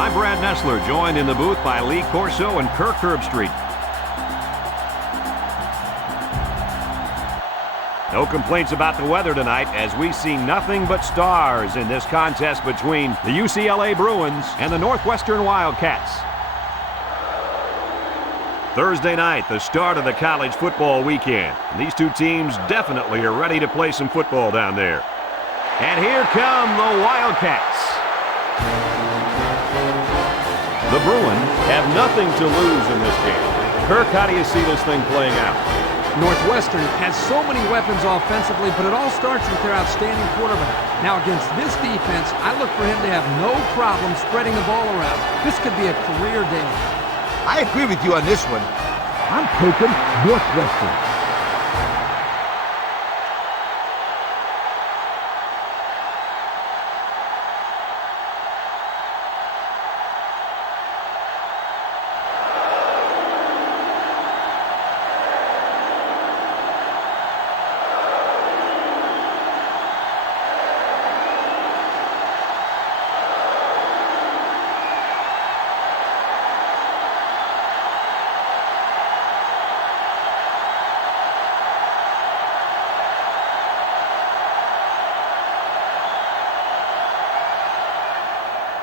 I'm Brad Nessler, joined in the booth by Lee Corso and Kirk Herbstreit. No complaints about the weather tonight as we see nothing but stars in this contest between the UCLA Bruins and the Northwestern Wildcats. Thursday night, the start of the college football weekend. These two teams definitely are ready to play some football down there. And here come the Wildcats. The Bruins have nothing to lose in this game. Kirk, how do you see this thing playing out? Northwestern has so many weapons offensively, but it all starts with their outstanding quarterback. Now, against this defense, I look for him to have no problem spreading the ball around. This could be a career day. I agree with you on this one. I'm taking Northwestern.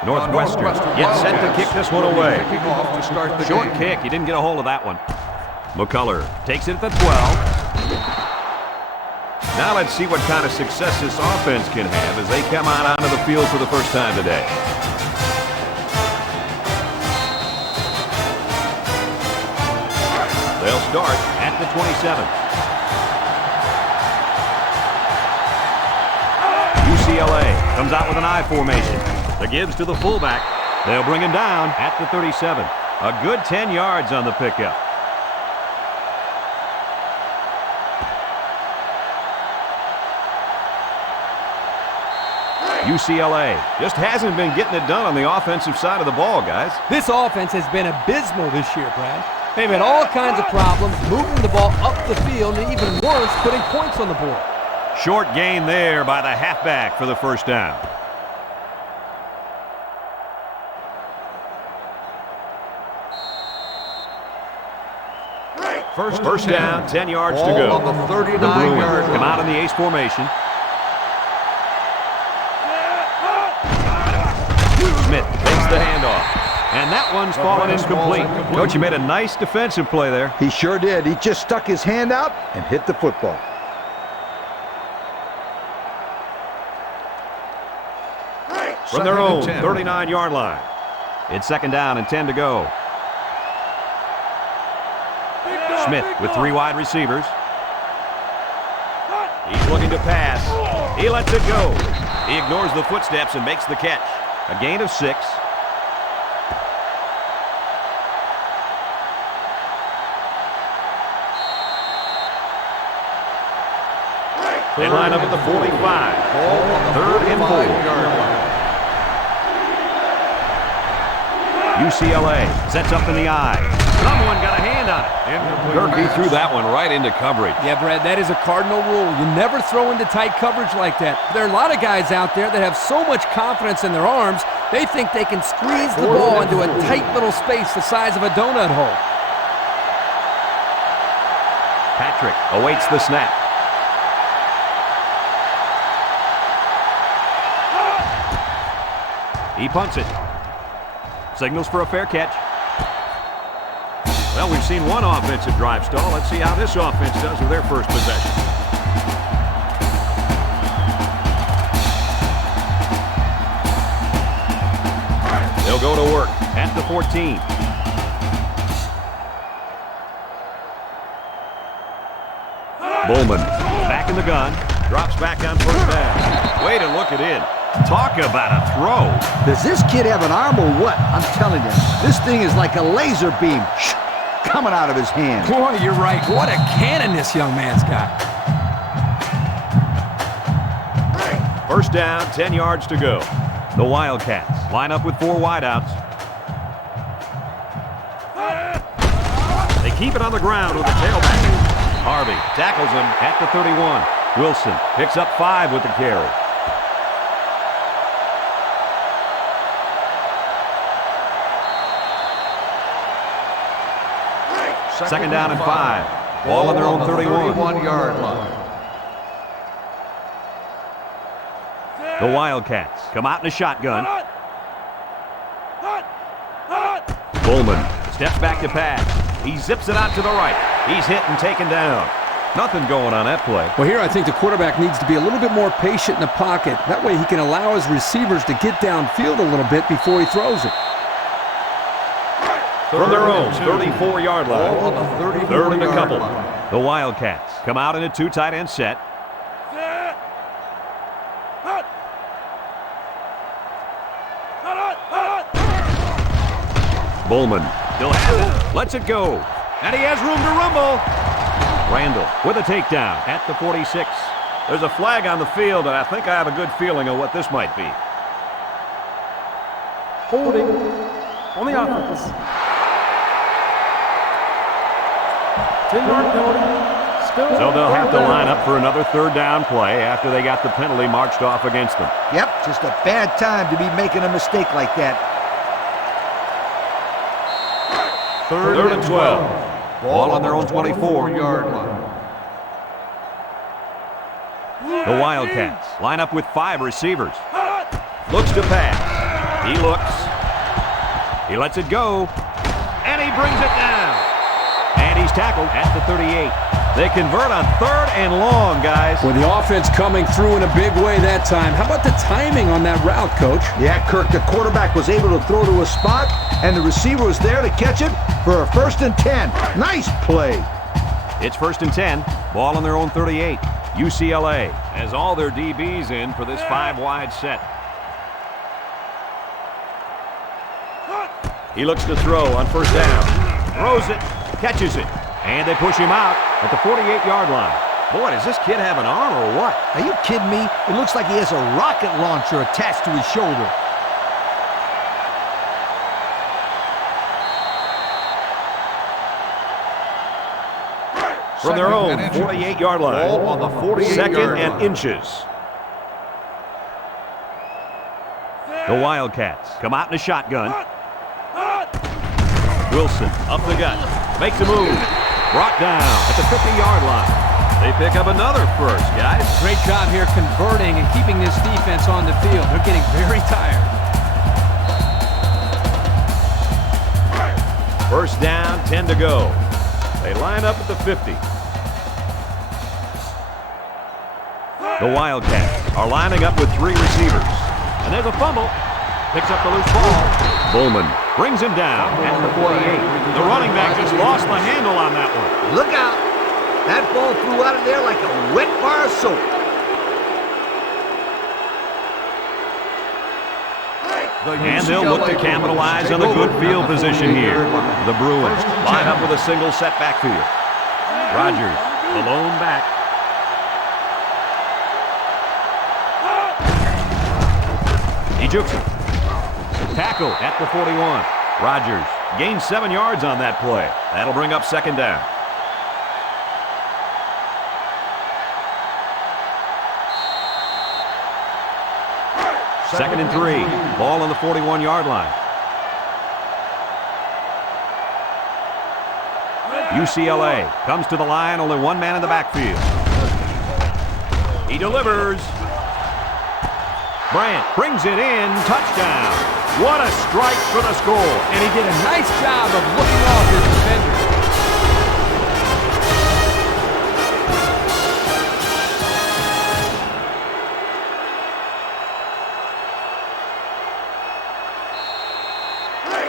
Northwestern gets set to kick this one away. Short game. kick. He didn't get a hold of that one. McCullough takes it at the 12. Now let's see what kind of success this offense can have as they come out onto the field for the first time today. They'll start at the 27. UCLA comes out with an I formation. The gives to the fullback. They'll bring him down at the 37. A good 10 yards on the pickup. UCLA just hasn't been getting it done on the offensive side of the ball, guys. This offense has been abysmal this year, Brad. They've had all kinds of problems moving the ball up the field and even worse, putting points on the board. Short gain there by the halfback for the first down. First down, 10 yards to go. On the 39-yard Bruins come out in the ace formation. Smith takes the handoff. And that one's fallen incomplete. Coach, you made a nice defensive play there. He sure did. He just stuck his hand out and hit the football. From their own 39-yard line. It's second down and 10 to go. Smith with three wide receivers. He's looking to pass. He lets it go. He ignores the footsteps and makes the catch. A gain of 6. They line up at the 45. Third and 4. UCLA sets up in the eye. Someone got a hand on it. Kirk, he threw that one right into coverage. Yeah, Brad, that is a cardinal rule. You never throw into tight coverage like that. There are a lot of guys out there that have so much confidence in their arms, they think they can squeeze the ball into a tight little space the size of a donut hole. Patrick awaits the snap. He punts it. Signals for a fair catch. Well, we've seen one offensive drive stall. Let's see how this offense does with their first possession. They'll go to work at the 14. Bowman back in the gun. Drops back on first down. Way to look it in. Talk about a throw. Does this kid have an arm or what? I'm telling you, this thing is like a laser beam coming out of his hand. Boy, you're right. What a cannon this young man's got. First down, 10 yards to go. The Wildcats line up with 4 wideouts. They keep it on the ground with the tailback. Harvey tackles him at the 31. Wilson picks up 5 with the carry. Second down and 5. Ball on their own 31-yard line. The Wildcats come out in a shotgun. Bowman steps back to pass. He zips it out to the right. He's hit and taken down. Nothing going on that play. Well, here I think the quarterback needs to be a little bit more patient in the pocket. That way he can allow his receivers to get downfield a little bit before he throws it. From their own 34-yard line. Ball on the 34-yard Third and a couple. line. The Wildcats come out in a 2 tight end set. Bowman still has it. Lets it go. And he has room to rumble. Randall with a takedown at the 46. There's a flag on the field, and I think I have a good feeling of what this might be. Holding on the offense. 10-yard penalty. So they'll have to line up for another third down play after they got the penalty marched off against them. Yep, just a bad time to be making a mistake like that. Third and 12. Ball on their own 24-yard line. The Wildcats line up with 5 receivers. Looks to pass. He looks. He lets it go. And he brings it down. And he's tackled at the 38. They convert on 3rd and long, guys. With the offense coming through in a big way that time. How about the timing on that route, Coach? Yeah, Kirk, the quarterback was able to throw to a spot, and the receiver was there to catch it for a 1st and 10. Nice play. It's 1st and 10. Ball on their own 38. UCLA has all their DBs in for this 5-wide set. He looks to throw on 1st down. Throws it. Catches it. And they push him out at the 48-yard line. Boy, does this kid have an arm or what? Are you kidding me? It looks like he has a rocket launcher attached to his shoulder. From their own 48-yard line. Ball on the 48-yard line. 2nd and inches. The Wildcats come out in a shotgun. Wilson up the gut. Makes a move. Brought down at the 50-yard line. They pick up another first, guys. Great job here converting and keeping this defense on the field. They're getting very tired. 1st down, 10 to go. They line up at the 50. The Wildcats are lining up with 3 receivers. And there's a fumble. Picks up the loose ball. Bowman brings him down at the 48. The running back just lost the handle on that one. Look out. That ball flew out of there like a wet bar of soap. And they'll look to capitalize on the good field position here. The Bruins line up with a single set backfield. Rogers, the lone back. He jukes it. Tackle at the 41. Rogers gains 7 yards on that play. That'll bring up 2nd down. Second and 3. Ball on the 41-yard line. UCLA comes to the line, only 1 man in the backfield. He delivers. Bryant brings it in. Touchdown. What a strike for the score. And he did a nice job of looking off his defender.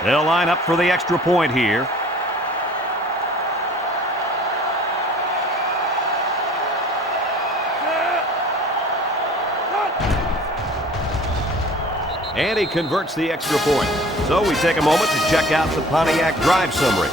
They'll line up for the extra point here. And he converts the extra point. So we take a moment to check out the Pontiac drive summary.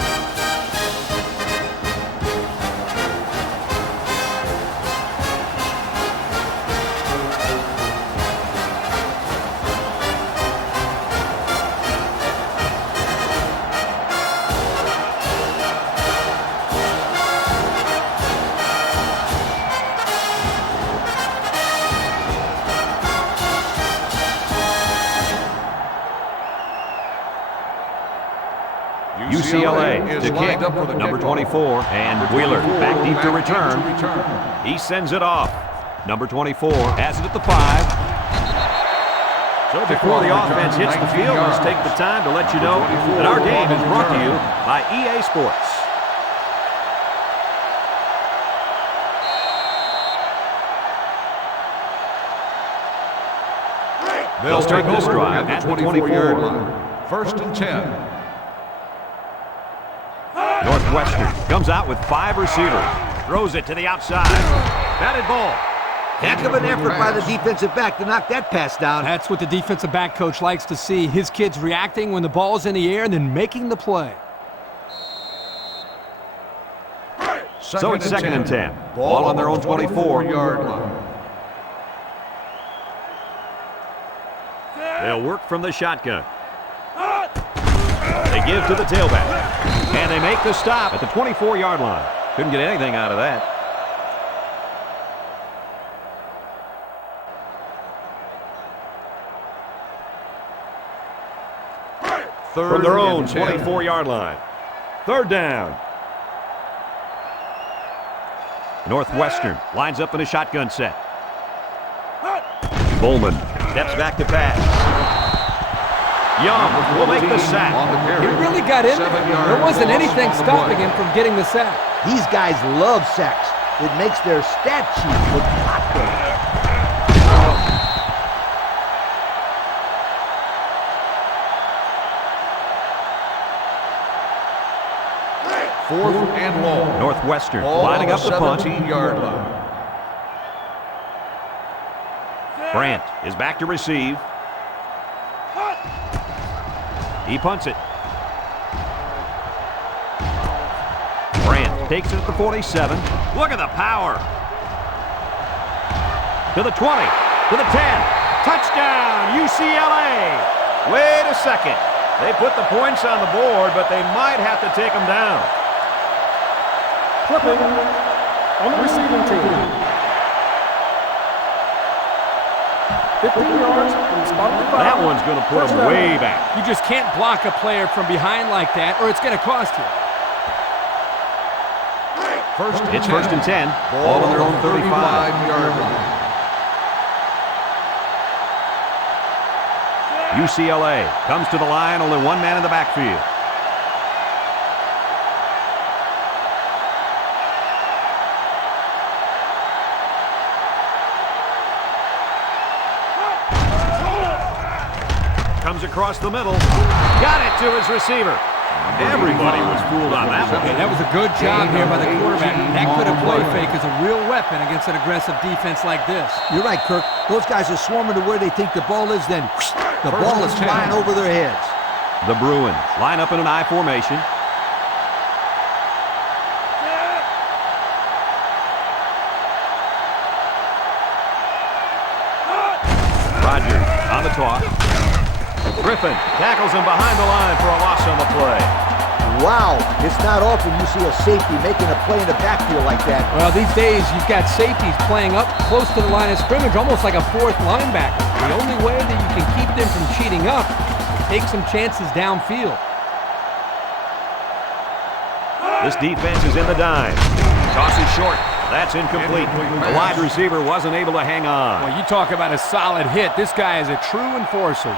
UCLA to lined kick. up for the Number kickoff. 24. And Wheeler back deep to return. He sends it off. Number 24 has it at the 5. So before the offense hits the field, let's take the time to let you know that our game is brought to you by EA Sports. They'll start this drive at the 24-yard line. 1st and 10. Northwestern comes out with 5 receivers. Throws it to the outside. Batted ball. Heck of an effort by the defensive back to knock that pass down. That's what the defensive back coach likes to see. His kids reacting when the ball's in the air and then making the play. So it's 2nd and 10. Ball on their own 24-yard line. They'll work from the shotgun. They give to the tailback. And they make the stop at the 24-yard line. Couldn't get anything out of that. From their own 24-yard line. 3rd down. Northwestern lines up in a shotgun set. Bowman steps back to pass. Young will make the sack. He really got in there. There wasn't anything stopping him from getting the sack. These guys love sacks. It makes their stat sheet look popular. 4th and long. Northwestern Ball lining on up the punt. 17-yard line. Brandt is back to receive. He punts it. Brandt takes it at the 47. Look at the power. To the 20. To the 10. Touchdown, UCLA. Wait a second. They put the points on the board, but they might have to take them down. Clipping on the receiving team. 15 yards from the spot of the 5. That one's going to put them way back. You just can't block a player from behind like that, or it's going to cost you. It's 1st and 10. Ball on their own 35-yard line. UCLA comes to the line, only one man in the backfield. Comes across the middle. Got it to his receiver. Everybody was fooled on that one. That was a good job here by the quarterback. That could have play fake as a real weapon against an aggressive defense like this. You're right, Kirk. Those guys are swarming to where they think the ball is, then whoosh, the ball is flying over their heads. The Bruins line up in an I formation. Rogers on the toss. Griffin tackles him behind the line for a loss on the play. Wow, it's not often you see a safety making a play in the backfield like that. Well, these days you've got safeties playing up close to the line of scrimmage, almost like a 4th linebacker. The only way that you can keep them from cheating up is take some chances downfield. This defense is in the dime. Toss is short. That's incomplete. The wide receiver wasn't able to hang on. Well, you talk about a solid hit. This guy is a true enforcer.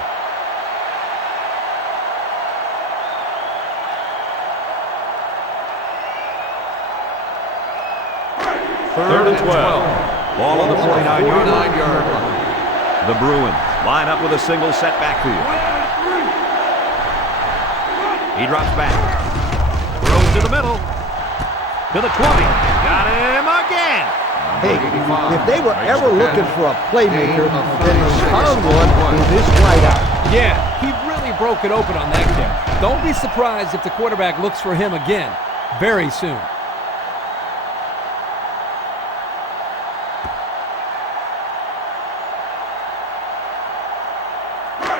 3rd and 12. Ball on the 49-yard line. The Bruins line up with a single set backfield. He drops back. Throws to the middle. To the 20. Got him again. Hey, if they were ever looking for a playmaker, then it's found one in this wideout. Yeah, he really broke it open on that catch. Don't be surprised if the quarterback looks for him again very soon.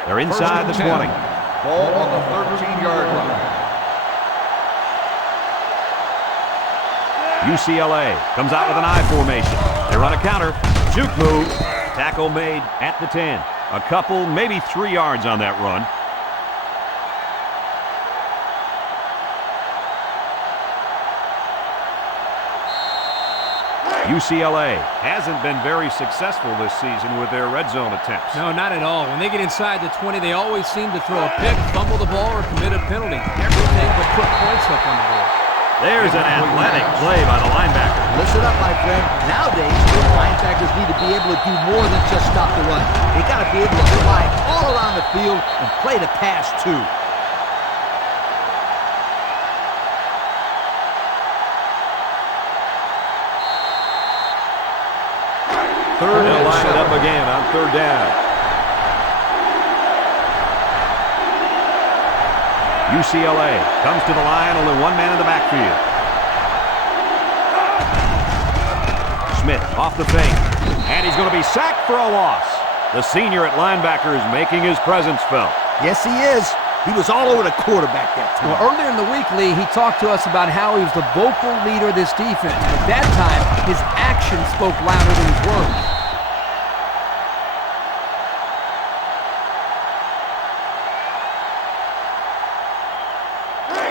They're inside the 20. Ball on the 13-yard line. UCLA comes out with an I formation. They run a counter. Juke move. Tackle made at the 10. A couple, maybe 3 yards on that run. UCLA hasn't been very successful this season with their red zone attempts. No, not at all. When they get inside the 20, they always seem to throw a pick, fumble the ball, or commit a penalty. Everything but put points up on the board. There's an athletic play by the linebacker. Listen up, my friend. Nowadays, those linebackers need to be able to do more than just stop the run. They got to be able to fly all around the field and play the pass, too. They'll line it up again on third down. UCLA comes to the line, only one man in the backfield. Smith off the fake, and he's going to be sacked for a loss. The senior at linebacker is making his presence felt. Yes, he is. He was all over the quarterback that time. Well, earlier in the week, Lee, he talked to us about how he was the vocal leader of this defense. At that time, his actions spoke louder than his words.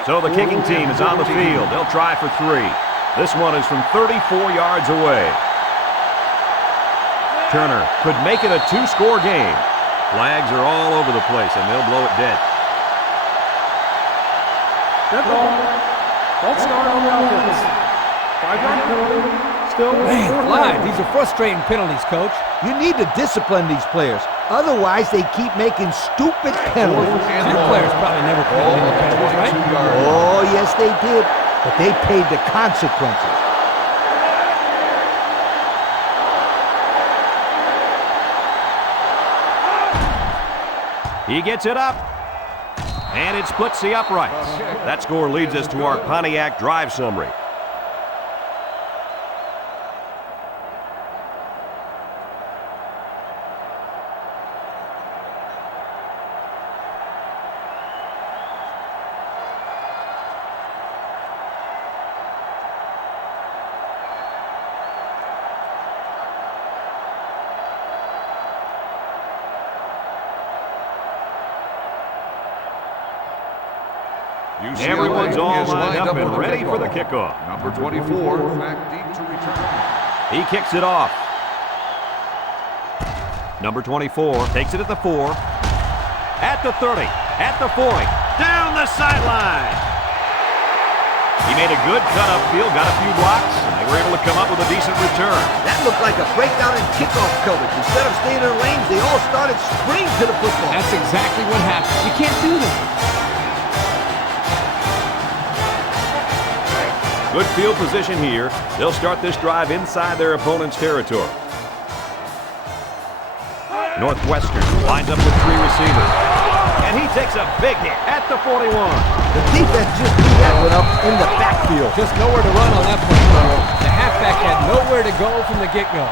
So the kicking team is on the field. They'll try for 3. This one is from 34 yards away. Turner could make it a 2-score game. Flags are all over the place, and they'll blow it dead. Dead ball. False start on the offense. 5-yard penalty. Still Man, live. These are frustrating penalties, Coach. You need to discipline these players. Otherwise, they keep making stupid penalties. Your players probably never played any penalties, right? Oh, yes, they did. But they paid the consequences. He gets it up, and it splits the uprights. That score leads us to our Pontiac drive summary. Everyone's all lined up and ready for the kickoff. Number 24, back deep to return. He kicks it off. Number 24 takes it at the 4, at the 30, at the 40, down the sideline. He made a good cut upfield, got a few blocks, and they were able to come up with a decent return. That looked like a breakdown in kickoff coverage. Instead of staying in their lanes, they all started sprinting to the football. That's exactly what happened. You can't do that. Good field position here. They'll start this drive inside their opponent's territory. Northwestern lines up with 3 receivers. And he takes a big hit at the 41. The defense just threw that one up in the backfield. Just nowhere to run on that play. The halfback had nowhere to go from the get-go.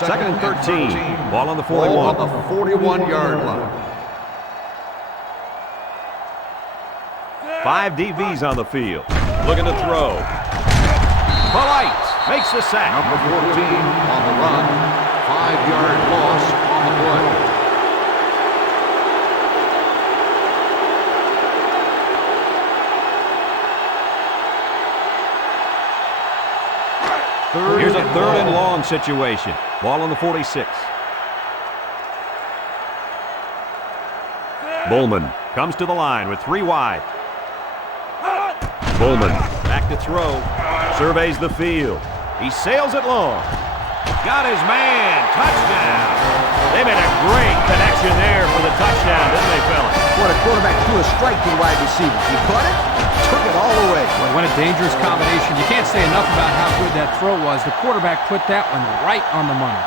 Second and 13. Ball on the 41. Ball on the 41-yard line. 5 DBs on the field. Looking to throw. Polite makes the sack. Number 14 on the run. 5-yard loss on the play. Here's a 3rd and long situation. Ball on the 46. Bowman comes to the line with 3 wide. Bowman back to throw. Surveys the field. He sails it long. Got his man. Touchdown. They made a great connection there for the touchdown, didn't they, fellas? What a quarterback threw a strike to the wide receiver. He caught it, took it all the way. Boy, what a dangerous combination. You can't say enough about how good that throw was. The quarterback put that one right on the money.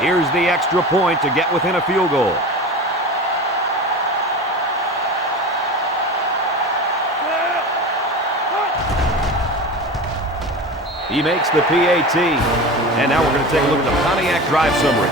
Here's the extra point to get within a field goal. He makes the PAT. And now we're going to take a look at the Pontiac drive summary.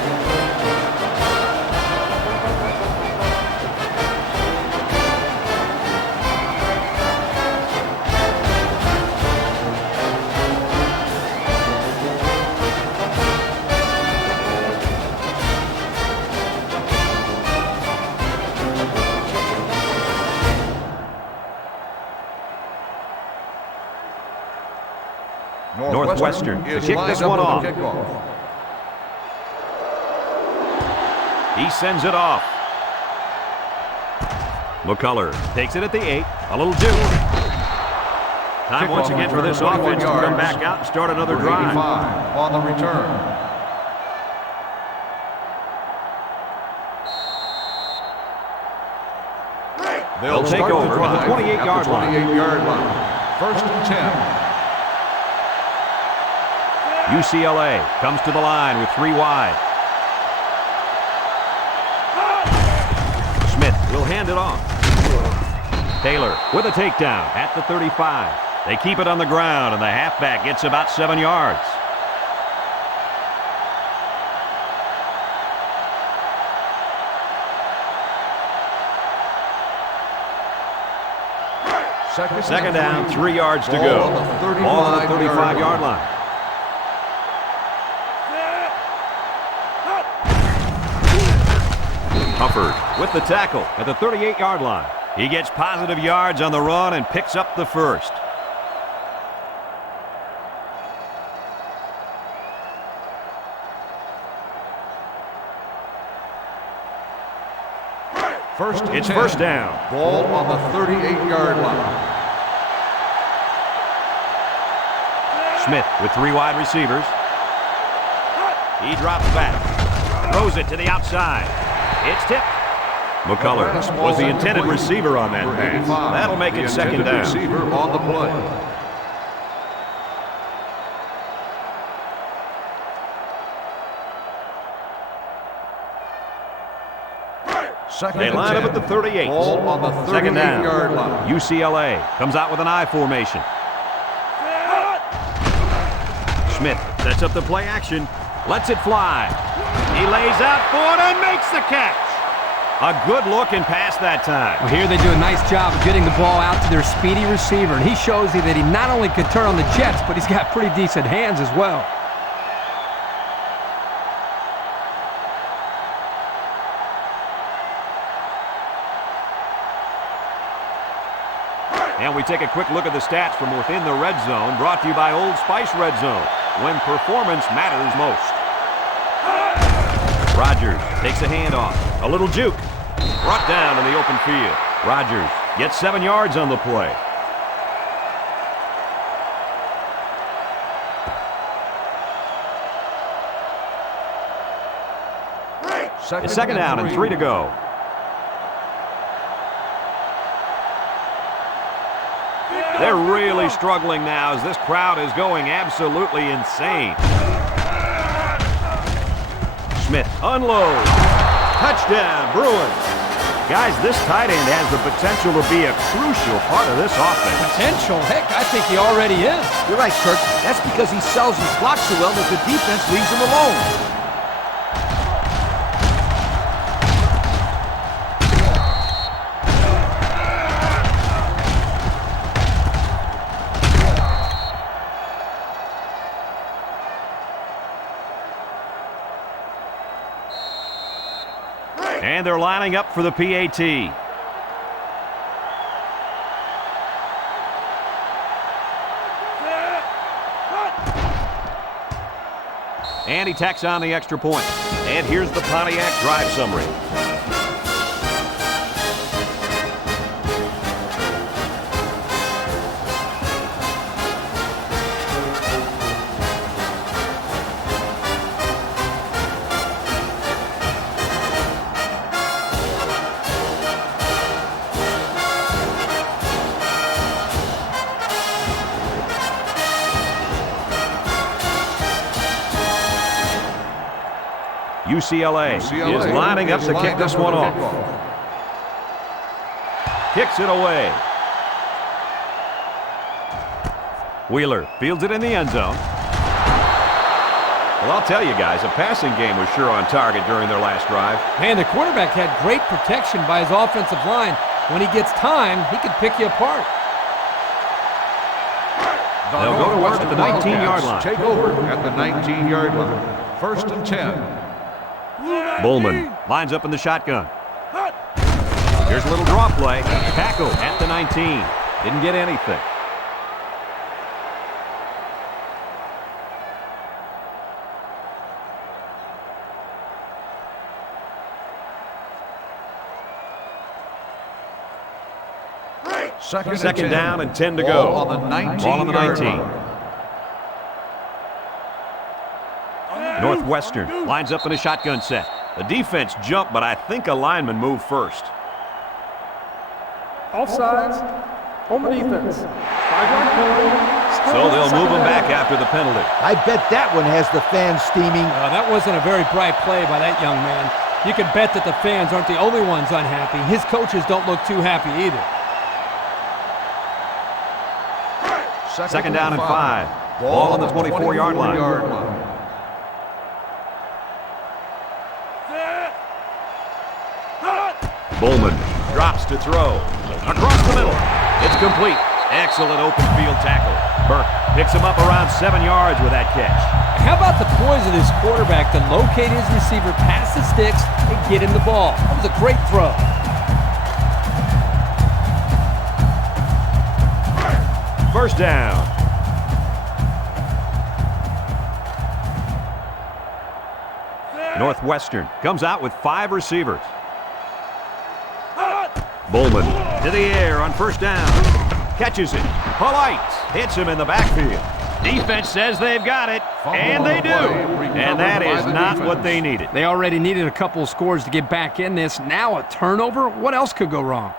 Northwestern to is kick lined this up one for the off. kickoff. He sends it off. McCullough takes it at the 8. A little juke. Time once again for this offense to come back out and start another drive. 85 on the return. They'll take over at the 28-yard line. 28-yard line. First and 10. UCLA comes to the line with 3 wide. Smith will hand it off. Taylor with a takedown at the 35. They keep it on the ground, and the halfback gets about 7 yards. Second down, 3 yards to go. Ball on the 35-yard line. Hufford with the tackle at the 38-yard line. He gets positive yards on the run and picks up the first. It's first down. Ball on the 38-yard line. Smith with 3 wide receivers. He drops back. Throws it to the outside. It's tipped. McCullough was the intended receiver on that pass. That'll make it second down. Receiver on the play. They line up at the 38. Ball on the 38-yard line. UCLA comes out with an I formation. Smith sets up the play action. Lets it fly. He lays out for it and makes the catch. A good looking pass that time. Well, here they do a nice job of getting the ball out to their speedy receiver, and he shows you that he not only can turn on the jets, but he's got pretty decent hands as well. And we take a quick look at the stats from within the red zone, brought to you by Old Spice Red Zone, when performance matters most. Rogers takes a handoff. A little juke. Brought down in the open field. Rogers gets 7 yards on the play. It's second down and 3 to go. They're really struggling now as this crowd is going absolutely insane. Smith unloads. Touchdown, Bruins. Guys, this tight end has the potential to be a crucial part of this offense. Potential? Heck, I think he already is. You're right, Kirk. That's because he sells his block so well that the defense leaves him alone. And they're lining up for the PAT. And he tacks on the extra point. And here's the Pontiac drive summary. UCLA is lining up to kick this one off. Kicks it away. Wheeler fields it in the end zone. Well, I'll tell you guys, a passing game was sure on target during their last drive. Man, the quarterback had great protection by his offensive line. When he gets time, he can pick you apart. They'll go to work at the 19-yard line. Take over at the 19-yard line. First and 10. Bowman lines up in the shotgun. Here's a little draw play. Tackle at the 19. Didn't get anything. Second down and 10 to Ball go. on the 19. Ball on the 19. Northwestern lines up in a shotgun set. The defense jumped, but I think a lineman moved first. Offsides. On the defense. 5-yard penalty. So they'll move him back after the penalty. I bet that one has the fans steaming. That wasn't a very bright play by that young man. You can bet that the fans aren't the only ones unhappy. His coaches don't look too happy either. Second down and 5. Ball on the 24-yard line. Bowman drops to throw. Across the middle. It's complete. Excellent open field tackle. Burke picks him up around 7 yards with that catch. How about the poise of this quarterback to locate his receiver past the sticks and get him the ball? That was a great throw. First down. Northwestern comes out with 5 receivers. Bowman to the air on first down. Catches it. Polite hits him in the backfield. Defense says they've got it, and they do. And that is not what they needed. They already needed a couple of scores to get back in this. Now a turnover? What else could go wrong?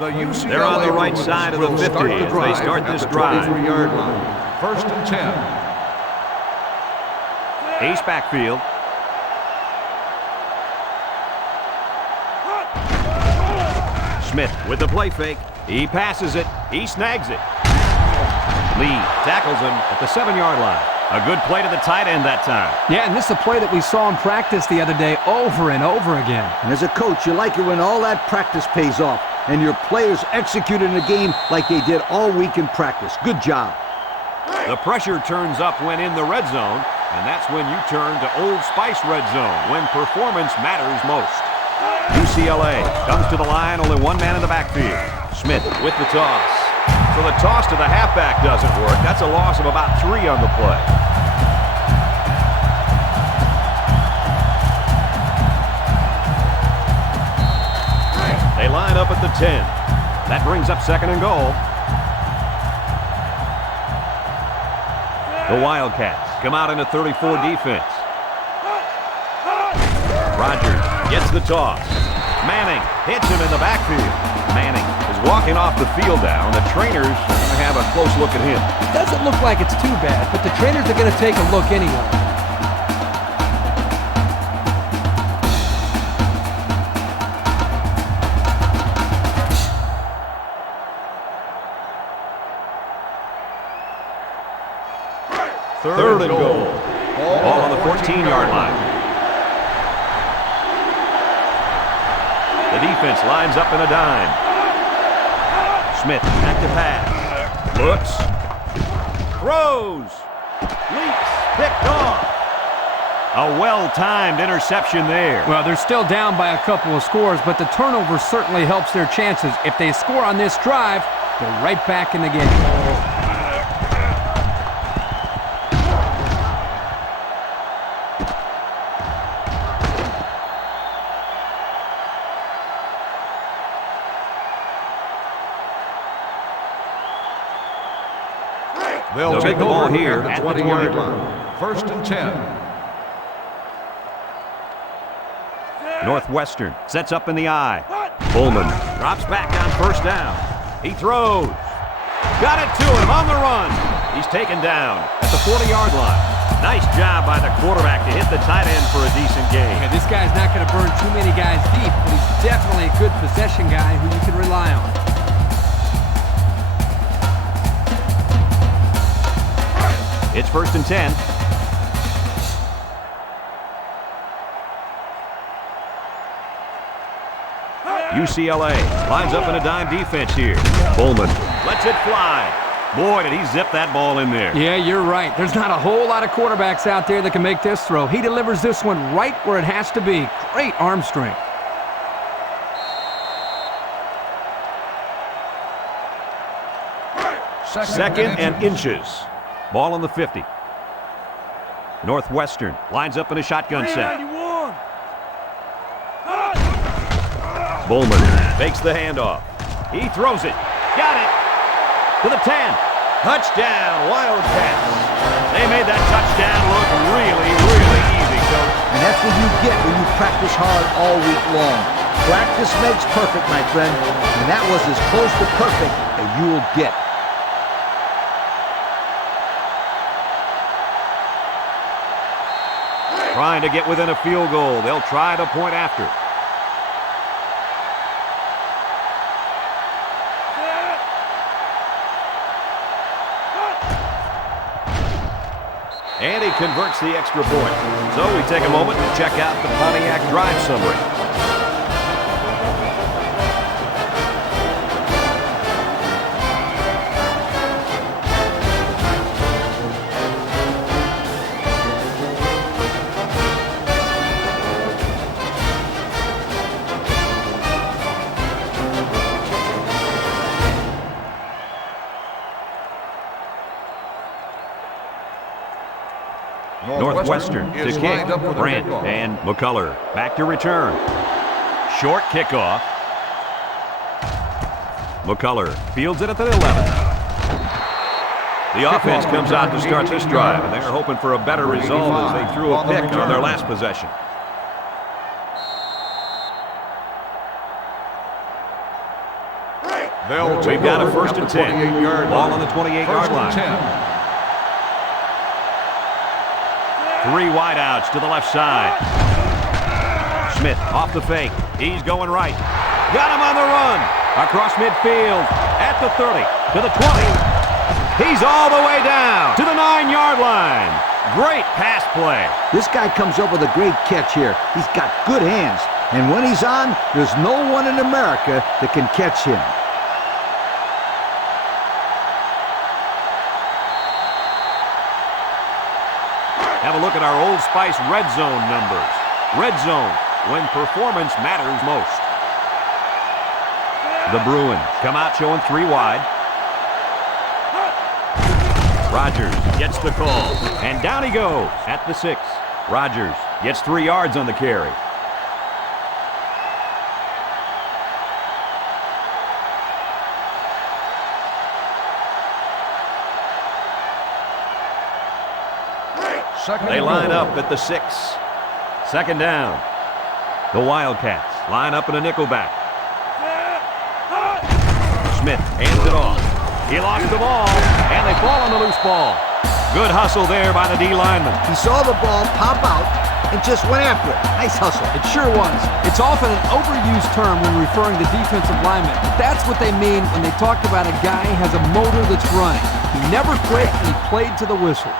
They're on the right side of the 50 as they start this drive. 23-yard line. First and 10. Ace backfield. Smith with the play fake. He passes it. He snags it. Lee tackles him at the 7-yard line. A good play to the tight end that time. Yeah, and this is a play that we saw in practice the other day over and over again. And as a coach, you like it when all that practice pays off and your players execute in the game like they did all week in practice. Good job. The pressure turns up when in the red zone, and that's when you turn to Old Spice red zone, when performance matters most. UCLA comes to the line, only one man in the backfield. Smith with the toss. So the toss to the halfback doesn't work. That's a loss of about 3 on the play. They line up at the 10. That brings up second and goal. The Wildcats come out in a 34 defense. Rogers gets the toss. Manning hits him in the backfield. Manning is walking off the field now, and the trainers are going to have a close look at him. It doesn't look like it's too bad, but the trainers are going to take a look anyway. Third and goal. Ball on the 14-yard line. The defense lines up in a dime. Smith back to pass. Looks. Throws. Leaps. Picked off. A well-timed interception there. Well, they're still down by a couple of scores, but the turnover certainly helps their chances. If they score on this drive, they're right back in the game. They'll take the ball here at the 20-yard line. First and 10. Northwestern sets up in the eye. Bowman drops back on first down. He throws. Got it to him on the run. He's taken down at the 40-yard line. Nice job by the quarterback to hit the tight end for a decent gain. Yeah, this guy's not going to burn too many guys deep, but he's definitely a good possession guy who you can rely on. It's first and 10. UCLA lines up in a dime defense here. Bowman lets it fly. Boy, did he zip that ball in there. Yeah, you're right. There's not a whole lot of quarterbacks out there that can make this throw. He delivers this one right where it has to be. Great arm strength. Second and inches. Ball on the 50. Northwestern lines up in a shotgun set. Bowman fakes the handoff. He throws it. Got it. To the 10. Touchdown, Wildcats. They made that touchdown look really, really easy, Coach. And that's what you get when you practice hard all week long. Practice makes perfect, my friend. And that was as close to perfect as you will get. Trying to get within a field goal. They'll try to point after. And he converts the extra point. So we take a moment to check out the Pontiac drive summary. Northwestern to kick. Brandt and McCullough back to return. Short kickoff. McCullough fields it at the 11. The offense comes out to start this drive, and they're hoping for a better result as they threw a pick on their last possession. We've got a 1st and 10. Ball on the 28-yard line. 3 wideouts to the left side. Smith off the fake. He's going right. Got him on the run. Across midfield. At the 30. To the 20. He's all the way down to the 9-yard line. Great pass play. This guy comes up with a great catch here. He's got good hands. And when he's on, there's no one in America that can catch him. Have a look at our Old Spice Red Zone numbers. Red Zone, when performance matters most. The Bruins come out showing 3 wide. Rogers gets the call, and down he goes at the 6. Rogers gets 3 yards on the carry. They line up at the 6. 2nd down. The Wildcats line up in a nickelback. Smith hands it off. He lost the ball, and they fall on the loose ball. Good hustle there by the D lineman. He saw the ball pop out and just went after it. Nice hustle. It sure was. It's often an overused term when referring to defensive linemen. But that's what they mean when they talk about a guy who has a motor that's running. He never quit, and he played to the whistle.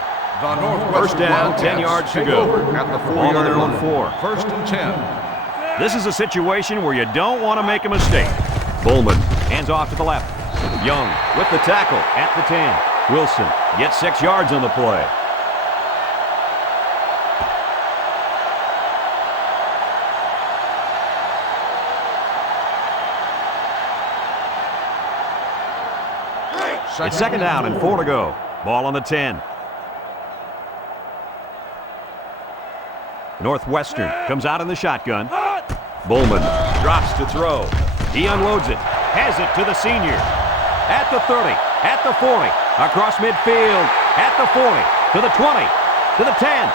First down, 10 yards to go. At the 4-yard Ball on their own line. 4. 1st and 10. This is a situation where you don't want to make a mistake. Bowman hands off to the left. Young with the tackle at the 10. Wilson gets 6 yards on the play. It's 2nd down and 4 to go. Ball on the 10. Northwestern comes out in the shotgun. Bowman drops to throw. He unloads it. Has it to the senior. At the 30. At the 40. Across midfield. At the 40. To the 20. To the 10.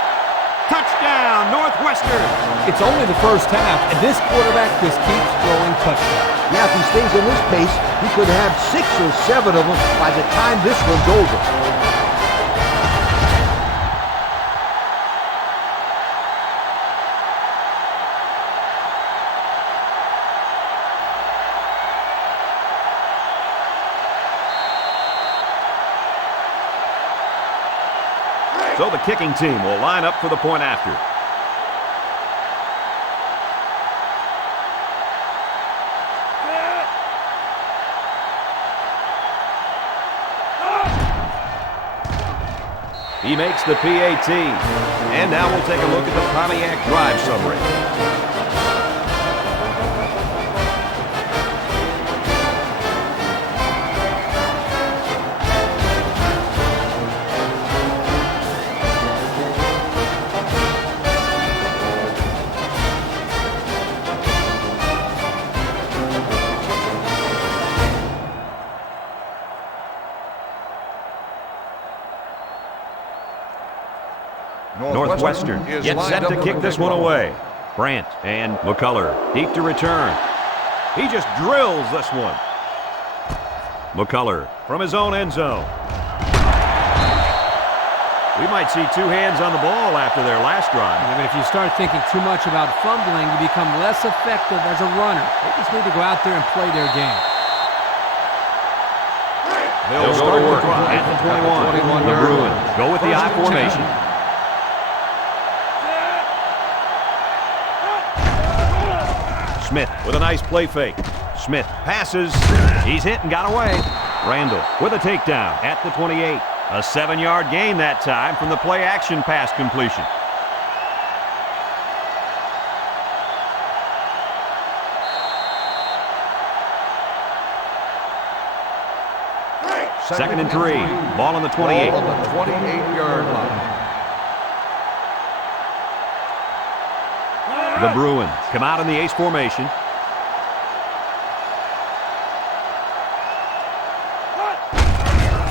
Touchdown, Northwestern. It's only the first half, and this quarterback just keeps throwing touchdowns. Yeah, if he stays on this pace, he could have 6 or 7 of them by the time this one's over. So the kicking team will line up for the point after. He makes the PAT. And now we'll take a look at the Pontiac drive summary. Northwestern gets set to kick this one away. Brandt and McCullough deep to return. He just drills this one. McCullough from his own end zone. We might see two hands on the ball after their last drive. Yeah, but if you start thinking too much about fumbling, you become less effective as a runner. They just need to go out there and play their game. They'll go to work at the 21. The Bruins go with the I formation. Smith with a nice play fake. Smith passes. He's hit and got away. Randall with a takedown at the 28. A 7-yard gain that time from the play-action pass completion. Second and 3. Ball on the 28. Ball on the 28-yard line. The Bruins come out in the ace formation.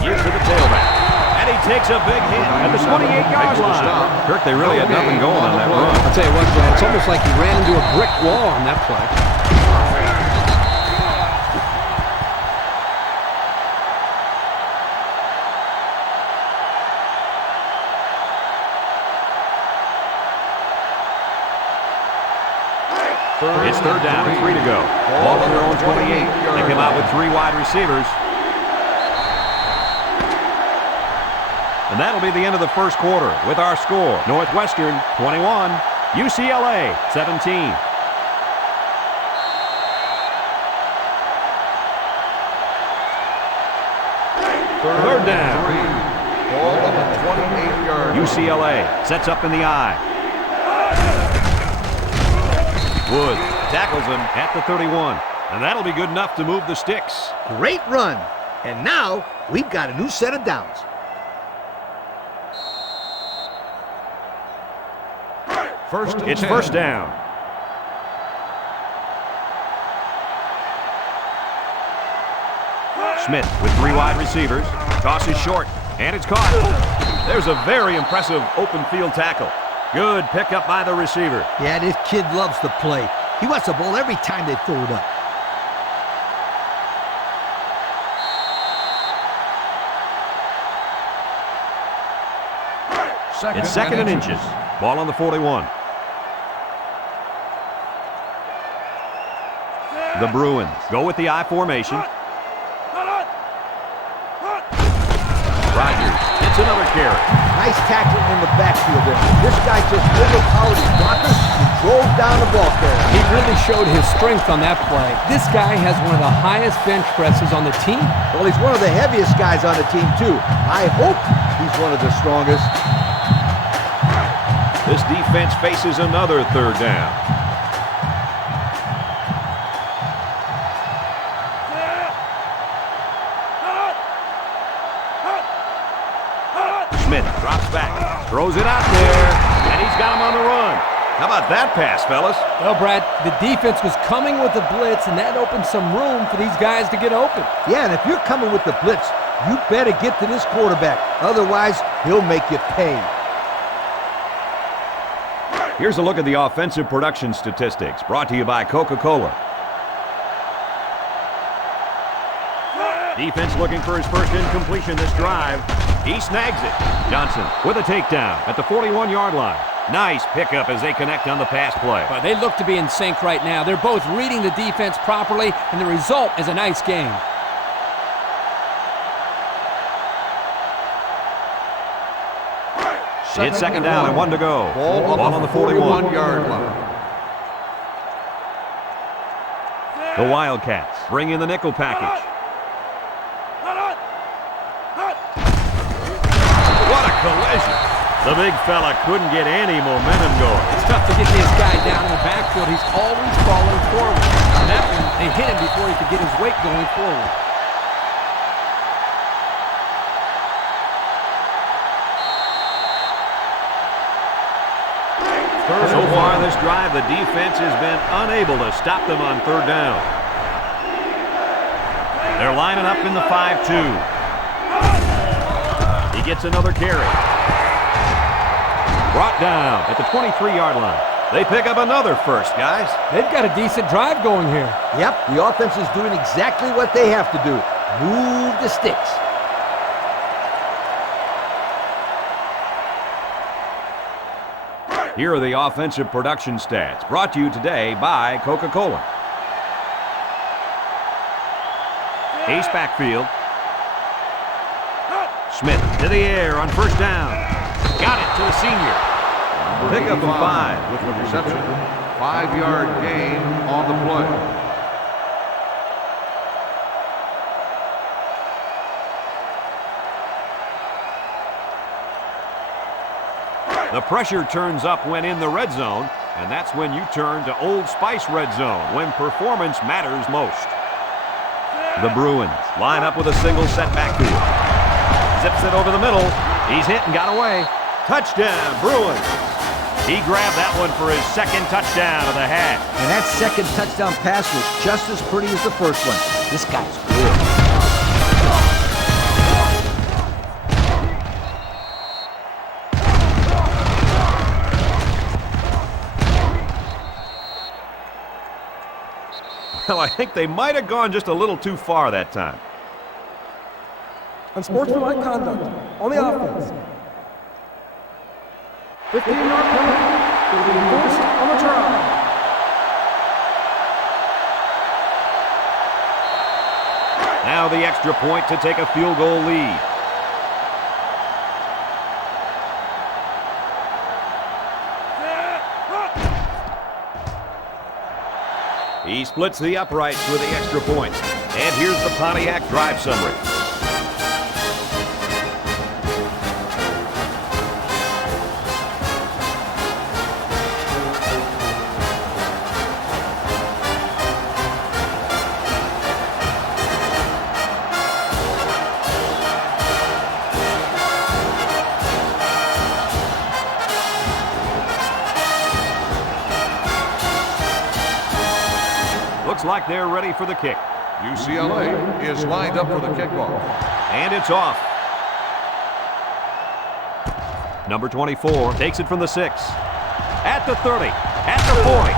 Gives to the tailback. And he takes a big hit at the 28-yard line. Kirk, they really had nothing going on that run. I'll tell you what, Brad, it's almost like he ran into a brick wall on that play. It's third down, 3 to go. Ball on their own 28. They come out with 3 wide receivers. And that'll be the end of the first quarter with our score. Northwestern 21, UCLA 17. Third down. Ball on the 28-yard line. UCLA sets up in the I. Wood tackles him at the 31. And that'll be good enough to move the sticks. Great run. And now we've got a new set of downs. It's first down. Smith with 3 wide receivers. Toss is short, and it's caught. There's a very impressive open field tackle. Good pickup by the receiver. Yeah, this kid loves to play. He wants the ball every time they throw it up. It's second and inches. Ball on the 41. The Bruins go with the I formation. Rogers gets another carry. Nice tackle in the backfield there. This guy just overpowered his blockers and drove down the ball carrier. He really showed his strength on that play. This guy has one of the highest bench presses on the team. Well, he's one of the heaviest guys on the team, too. I hope he's one of the strongest. This defense faces another third down. Smith drops back, throws it out there, and he's got him on the run. How about that pass, fellas? Well, Brad, the defense was coming with the blitz, and that opened some room for these guys to get open. Yeah, and if you're coming with the blitz, you better get to this quarterback. Otherwise, he'll make you pay. Here's a look at the offensive production statistics, brought to you by Coca-Cola. Defense looking for his first incompletion this drive. He snags it. Johnson with a takedown at the 41-yard line. Nice pickup as they connect on the pass play. But they look to be in sync right now. They're both reading the defense properly, and the result is a nice game. It's second down and 1 to go. Ball on the 41-yard line. The Wildcats bring in the nickel package. What a collision. The big fella couldn't get any momentum going. It's tough to get this guy down in the backfield. He's always falling forward. On that one, they hit him before he could get his weight going forward. So far this drive, the defense has been unable to stop them on third down. They're lining up in the 5-2. He gets another carry. Brought down at the 23-yard line. They pick up another first, guys. They've got a decent drive going here. Yep, the offense is doing exactly what they have to do. Move the sticks. Here are the offensive production stats, brought to you today by Coca-Cola. Ace backfield. Smith to the air on first down. Got it to the senior. Pick up a 5 with the reception. 5-yard gain on the play. The pressure turns up when in the red zone, and that's when you turn to Old Spice Red Zone, when performance matters most. The Bruins line up with a single set backfield. Zips it over the middle. He's hit and got away. Touchdown, Bruins. He grabbed that one for his second touchdown of the half. And that second touchdown pass was just as pretty as the first one. This guy's good. Well, I think they might have gone just a little too far that time. Unsportsmanlike conduct on the offense. 15-yard penalty will be enforced on the try. Now the extra point to take a field goal lead. He splits the uprights with the extra point. And here's the Pontiac drive summary. Looks like they're ready for the kick. UCLA is lined up for the kickoff. And it's off. Number 24 takes it from the 6. At the 30. At the 40.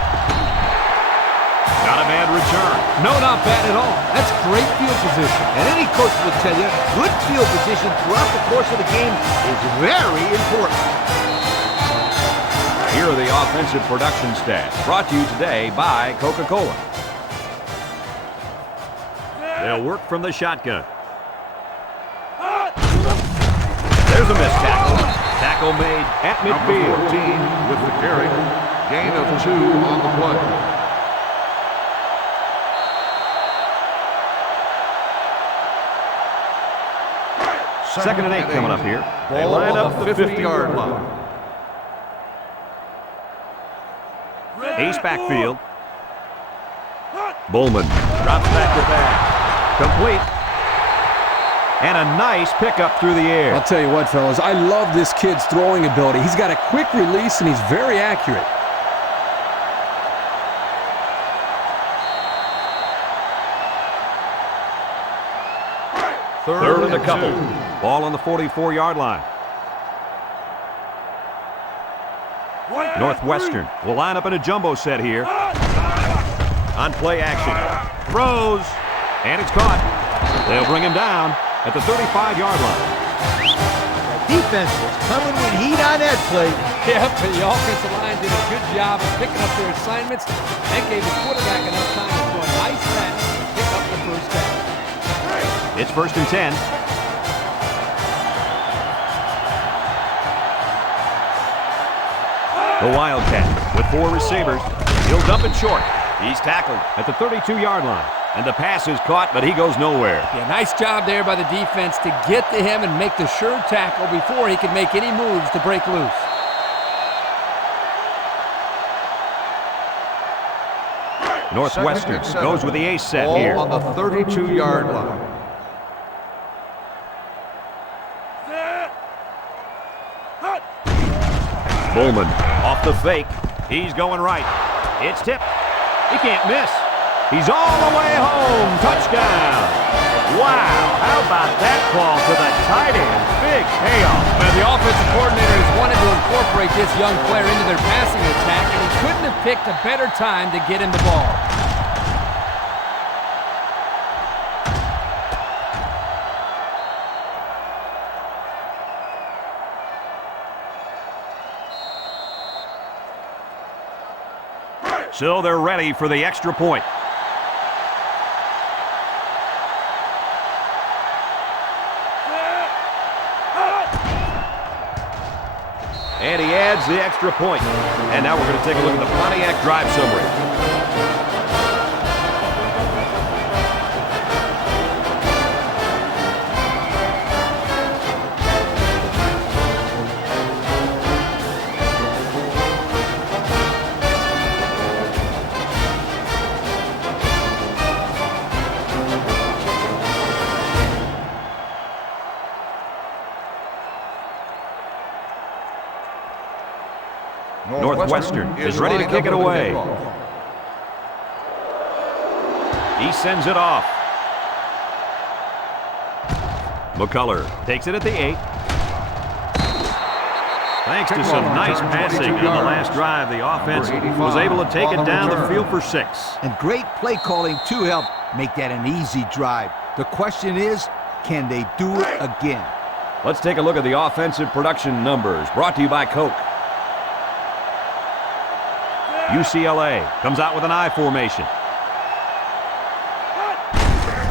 Not a bad return. No, not bad at all. That's great field position. And any coach will tell you, good field position throughout the course of the game is very important. Here are the offensive production stats, brought to you today by Coca-Cola. They'll work from the shotgun. There's a missed tackle. Tackle made at midfield. Number 14 with the carry. Gain of 2 on the play. Second and 8 coming up here. They Ball line on up the the 50-yard line. Ace backfield. Bowman drops back to back. Complete. And a nice pickup through the air. I'll tell you what, fellas, I love this kid's throwing ability. He's got a quick release, and he's very accurate. Third and a couple. Ball on the 44-yard line. Northwestern will line up in a jumbo set here. On play action. Throws. And it's caught. They'll bring him down at the 35-yard line. Defense was coming with heat on that play. Yep, the offensive line did a good job of picking up their assignments. That gave the quarterback enough time to throw a nice pass and pick up the first down. It's 1st and 10. The Wildcats with 4 receivers. He'll dump it short. He's tackled at the 32-yard line. And the pass is caught, but he goes nowhere. Yeah, nice job there by the defense to get to him and make the sure tackle before he could make any moves to break loose. Northwestern goes with the ace set Ball here. on the 32-yard line. Bowman off the fake. He's going right. It's tipped. He can't miss. He's all the way home. Touchdown. Wow, how about that call to the tight end? Big payoff. Well, the offensive coordinator has wanted to incorporate this young player into their passing attack, and he couldn't have picked a better time to get him the ball. So they're ready for the extra point. And he adds the extra point. And now we're going to take a look at the Pontiac drive summary. Northwestern is ready to kick it away. He sends it off. McCullough takes it at the 8. Thanks to some nice passing on the last drive, the offense was able to take it down the field for 6. And great play calling to help make that an easy drive. The question is, can they do it again? Let's take a look at the offensive production numbers, brought to you by Coke. UCLA comes out with an I formation.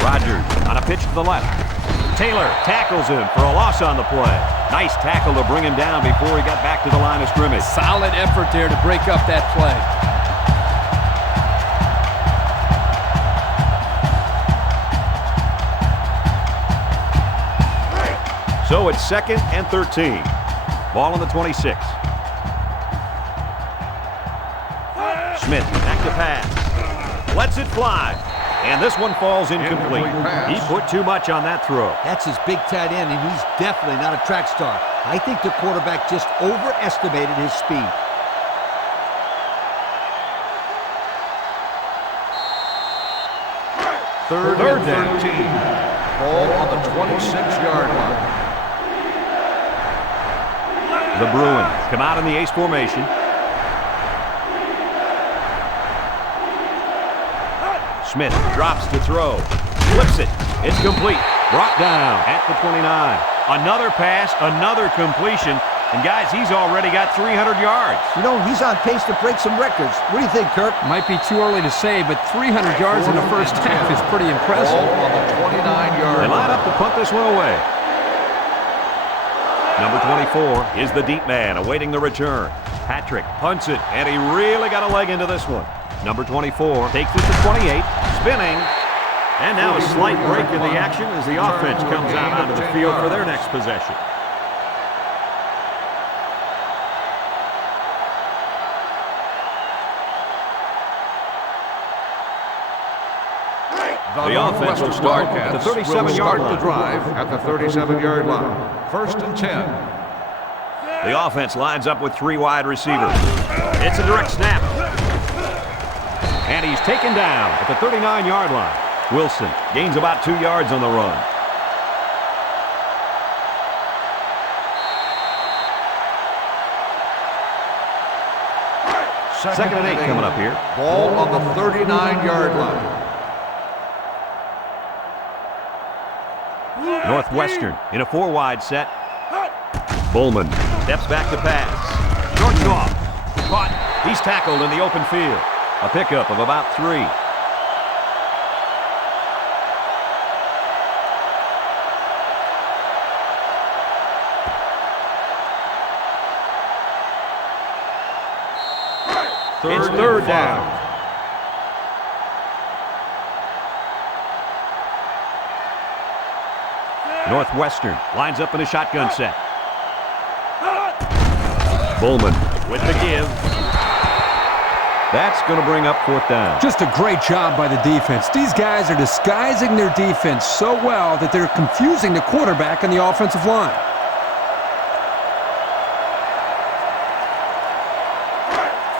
Rogers on a pitch to the left. Taylor tackles him for a loss on the play. Nice tackle to bring him down before he got back to the line of scrimmage. Solid effort there to break up that play. So it's 2nd and 13. Ball on the 26. Smith back to pass. Lets it fly. And this one falls incomplete. He put too much on that throw. That's his big tight end, and he's definitely not a track star. I think the quarterback just overestimated his speed. Third and 13. Ball on the 26-yard line. The Bruins come out in the ace formation. Smith drops to throw. Flips it. It's complete. Brought down at the 29. Another pass, another completion. And guys, he's already got 300 yards. You know, he's on pace to break some records. What do you think, Kirk? Might be too early to say, but 300 yards in the first half is pretty impressive. Ball on the 29-yard They line line. up to punt this one away. Number 24 is the deep man awaiting the return. Patrick punts it, and he really got a leg into this one. Number 24 takes it to 28, spinning. And now a slight break in the action as the offense comes out onto the field for their next possession. The offense will start at the 37-yard line. The drive at the 37-yard line. 1st and 10. The offense lines up with 3 wide receivers. It's a direct snap. And he's taken down at the 39-yard line. Wilson gains about 2 yards on the run. Second and 8 coming up here. Ball on the 39-yard line. Northwestern in a 4-wide set. Bowman steps back to pass. Shorts off. Caught. He's tackled in the open field. A pickup of about 3. It's third down. Northwestern lines up in a shotgun set. Bowman with the give. That's going to bring up 4th down. Just a great job by the defense. These guys are disguising their defense so well that they're confusing the quarterback and the offensive line.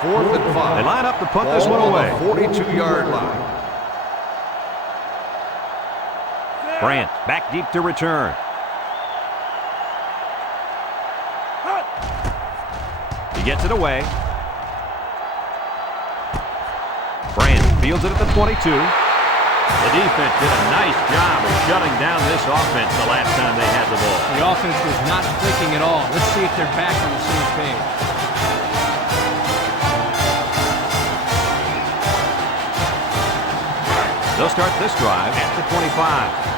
Fourth and 5. They line up to punt this one away. Ball on the 42-yard line. Brandt back deep to return. He gets it away. Brandt fields it at the 22. The defense did a nice job of shutting down this offense the last time they had the ball. The offense was not clicking at all. Let's see if they're back on the same page. They'll start this drive at the 25.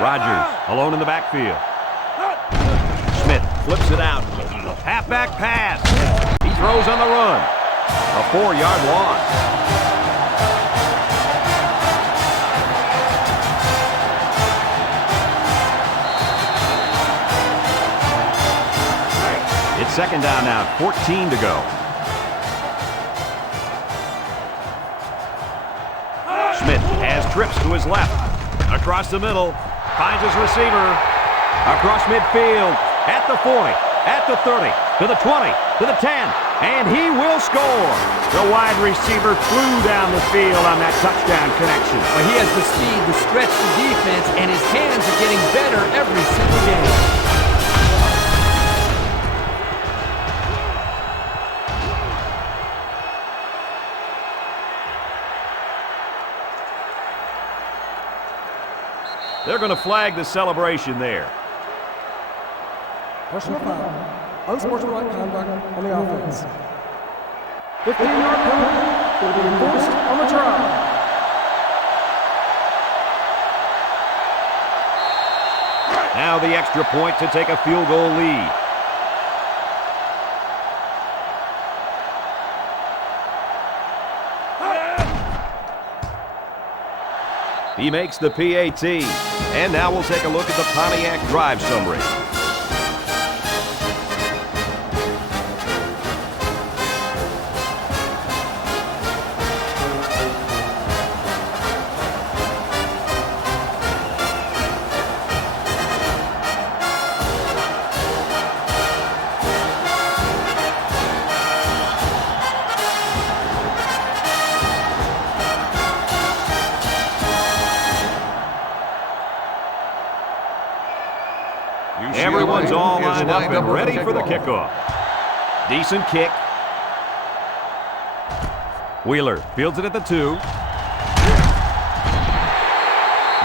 Rodgers alone in the backfield. Smith flips it out. Halfback pass. He throws on the run. A 4-yard loss. It's second down now, 14 to go. Smith has trips to his left. Across the middle. Finds his receiver. Across midfield. At the 40. At the 30. To the 20. To the 10. And he will score. The wide receiver flew down the field on that touchdown connection. But he has the speed to stretch the defense, and his hands are getting better every single game. They're going to flag the celebration there. Personal foul. Unsportsmanlike conduct on the offense. 15-yard penalty will be enforced on the try. Now the extra point to take a field goal lead. He makes the PAT. And now we'll take a look at the Pontiac drive summary. Everyone's all lined up and ready for the kickoff. Decent kick. Wheeler fields it at the 2.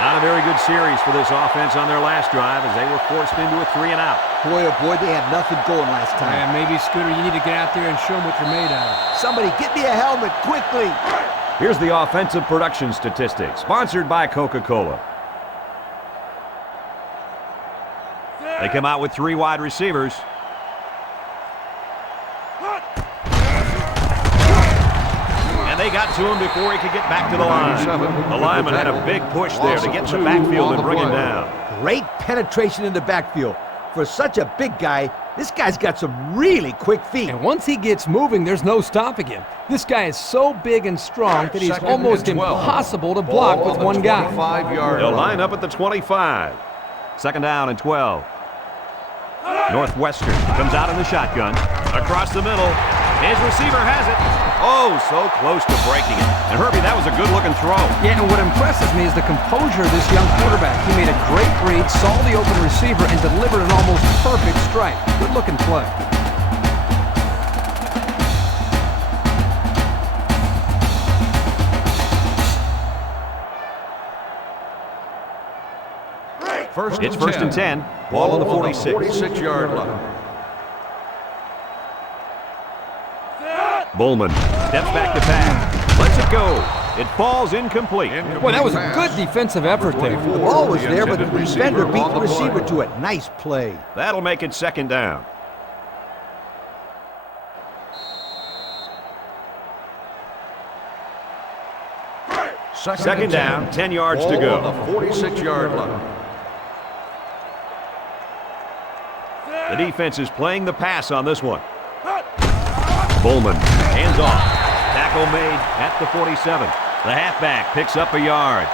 Not a very good series for this offense on their last drive as they were forced into a 3-and-out. Boy, oh boy, they had nothing going last time. Yeah, maybe, Scooter, you need to get out there and show them what you're made out of. Somebody get me a helmet quickly. Here's the offensive production statistics, sponsored by Coca-Cola. They come out with 3 wide receivers. And they got to him before he could get back to the line. The lineman had a big push there to get in the backfield and bring him down. Great penetration in the backfield. For such a big guy, this guy's got some really quick feet. And once he gets moving, there's no stopping him. This guy is so big and strong that he's almost impossible to block with one guy. They'll line up at the 25. Second down and 12. Northwestern comes out in the shotgun. Across the middle. His receiver has it. Oh, so close to breaking it. And Herbie, that was a good-looking throw. Yeah, and what impresses me is the composure of this young quarterback. He made a great read, saw the open receiver, and delivered an almost perfect strike. Good-looking play. It's first and 10. Ball on the 46. 46-yard line. Bullman steps back to pass. Lets it go. It falls incomplete. Well, that was a good defensive effort there. The ball was there, but the defender beat the receiver to it. Nice play. That'll make it second down. Second down, 10 yards to go. On the 46-yard line. The defense is playing the pass on this one. Bullman, hands off. Tackle made at the 47. The halfback picks up a yard.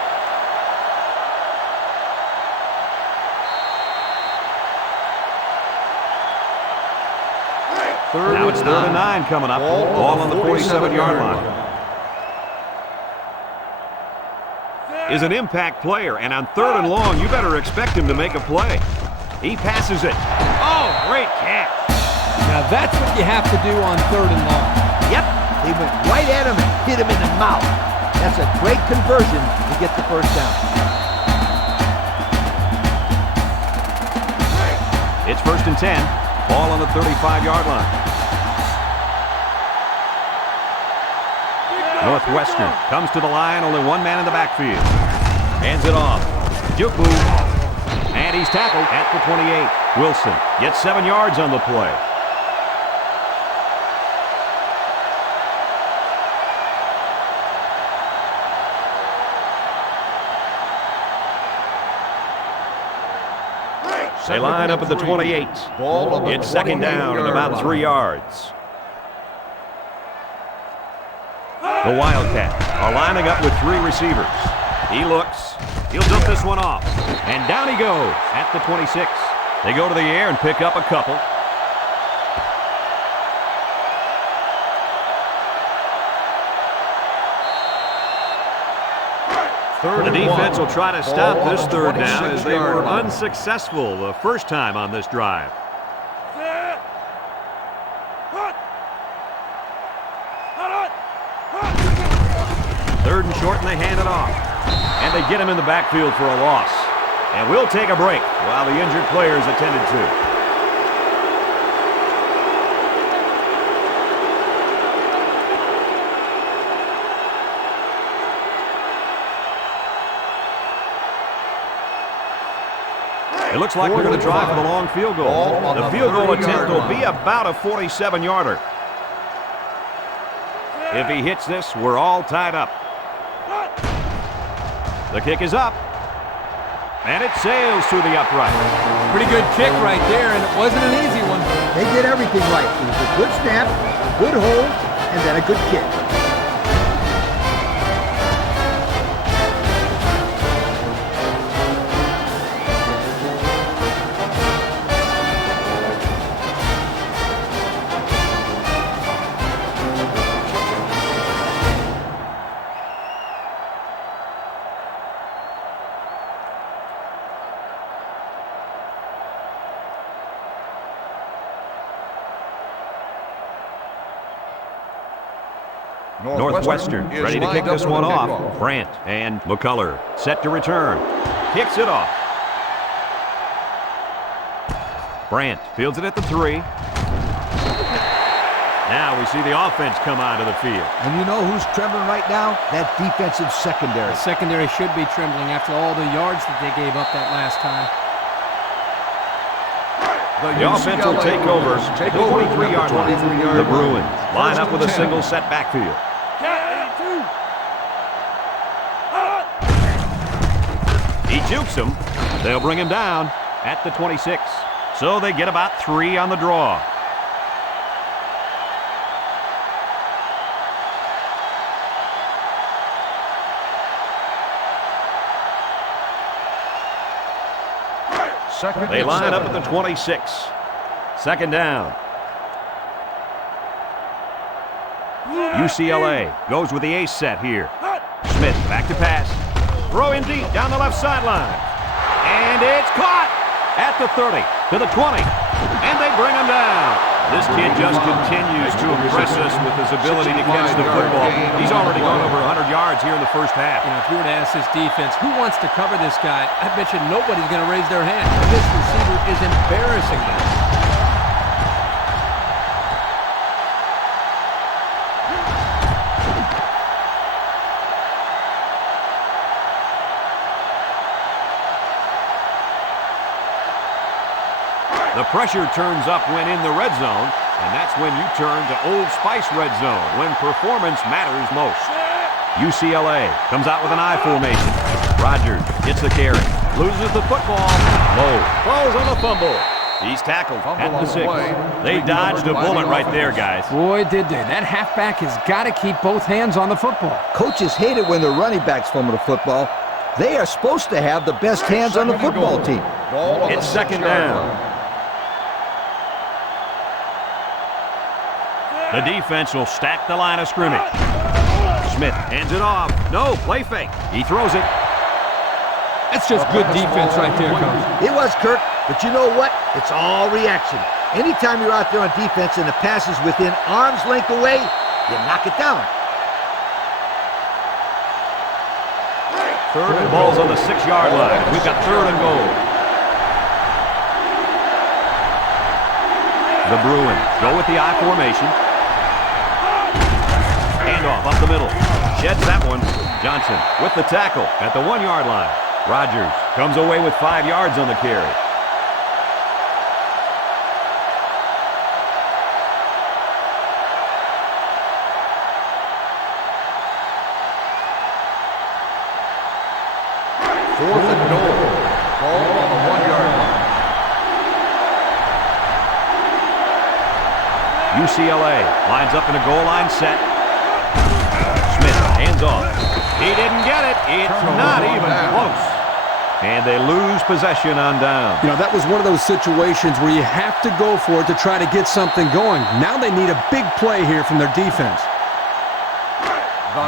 Now it's 3rd and 9 coming up. Ball on the 47-yard line. is an impact player, and on 3rd and long, you better expect him to make a play. He passes it. Oh, great catch. Now that's what you have to do on 3rd and long. Yep, they went right at him and hit him in the mouth. That's a great conversion to get the first down. It's 1st and 10. Ball on the 35-yard line. Northwestern comes to the line, only one man in the backfield. Hands it off. Juke move. And he's tackled at the 28. Wilson gets 7 yards on the play. They line up at the 28. It's 2nd down and about 3 yards. The Wildcats are lining up with 3 receivers. He looks. He'll dump this one off. And down he goes at the 26. They go to the air and pick up a couple. The defense will try to stop this 3rd down as they were unsuccessful the first time on this drive. 3rd and short, and they hand it off. And they get him in the backfield for a loss. And we'll take a break while the injured player is attended to. It looks like we're going to try for the long field goal. The field goal attempt will be about a 47-yarder. If he hits this, we're all tied up. The kick is up. And it sails through the upright. Pretty good kick right there, and it wasn't an easy one. They did everything right. It was a good snap, good hold, and then a good kick. Northwestern ready to kick this one off. Brandt and McCullough set to return. Kicks it off. Brandt fields it at the 3. Now we see the offense come onto the field. And you know who's trembling right now? That defensive secondary. The secondary should be trembling after all the yards that they gave up that last time. The offense will take over at the 23-yard line. The Bruins line up with a single set backfield. He jukes him. They'll bring him down at the 26. So they get about 3 on the draw. They line up at the 26. 2nd down. UCLA goes with the ace set here. Smith back to pass. Throw in deep down the left sideline. And it's caught at the 30 to the 20. And they bring him down. This kid just continues to impress us with his ability to catch the football. He's already gone over 100 yards here in the first half. You know, if you were to ask this defense, who wants to cover this guy, I bet you nobody's going to raise their hand. This receiver is embarrassing them. The pressure turns up when in the red zone, and that's when you turn to Old Spice red zone, when performance matters most. UCLA comes out with an I formation. Rogers gets the carry, loses the football. Lowe falls on the fumble. He's tackled at the 6. They dodged a bullet right there, guys. Boy, did they. That halfback has got to keep both hands on the football. Coaches hate it when their running backs fumble the football. They are supposed to have the best hands on the football team. It's 2nd down. The defense will stack the line of scrimmage. Smith hands it off. No, play fake. He throws it. That's just good defense right there, Coach. It was, Kirk, but you know what? It's all reaction. Anytime you're out there on defense and the pass is within arm's length away, you knock it down. Third and ball's on the 6-yard line. We've got third and goal. The Bruins go with the I formation. Handoff up the middle. Sheds that one. Johnson with the tackle at the 1-yard line. Rodgers comes away with 5 yards on the carry. Fourth and goal. Ball on the 1-yard line. UCLA lines up in a goal line set. Smith hands off. He didn't get it. It's not even close. And they lose possession on down. You know, that was one of those situations where you have to go for it to try to get something going. Now they need a big play here from their defense.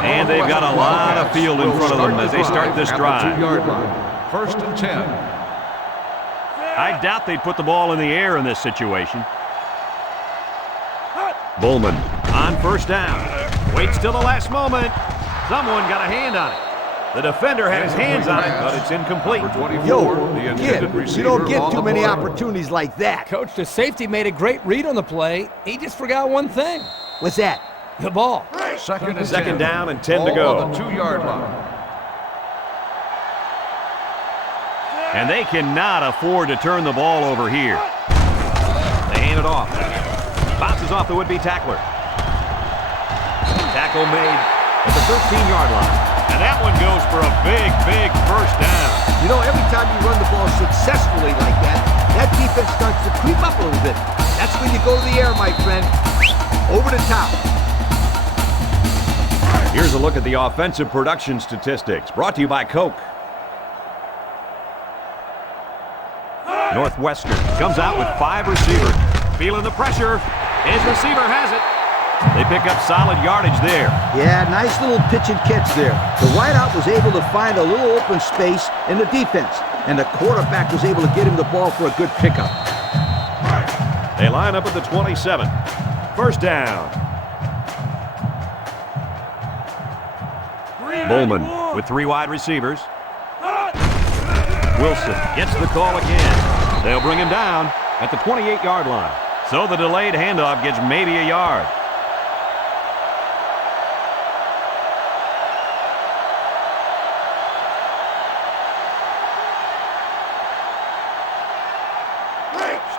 And they've got a lot of field in front of them as they start this drive. 2-yard line. First and 10. I doubt they'd put the ball in the air in this situation. Bowman on first down. Waits till the last moment. Someone got a hand on it. The defender had his hands on it, but it's incomplete. Yo, kid, you don't get too many opportunities like that. Coach, the safety made a great read on the play. He just forgot one thing. What's that? The ball. Second down and 10 to Ball go. on the 2-yard line. And they cannot afford to turn the ball over here. They hand it off. Bounces off the would-be tackler. Tackle made at the 13-yard line. And that one goes for a big, big first down. You know, every time you run the ball successfully like that, that defense starts to creep up a little bit. That's when you go to the air, my friend. Over the top. Here's a look at the offensive production statistics, brought to you by Coke. Northwestern comes out with 5 receivers. Feeling the pressure. His receiver has it. They pick up solid yardage there. Yeah, nice little pitch and catch there. The wideout was able to find a little open space in the defense, and the quarterback was able to get him the ball for a good pickup. They line up at the 27. First down. Bowman with 3 wide receivers. Wilson gets the call again. They'll bring him down at the 28-yard line. So the delayed handoff gets maybe a yard.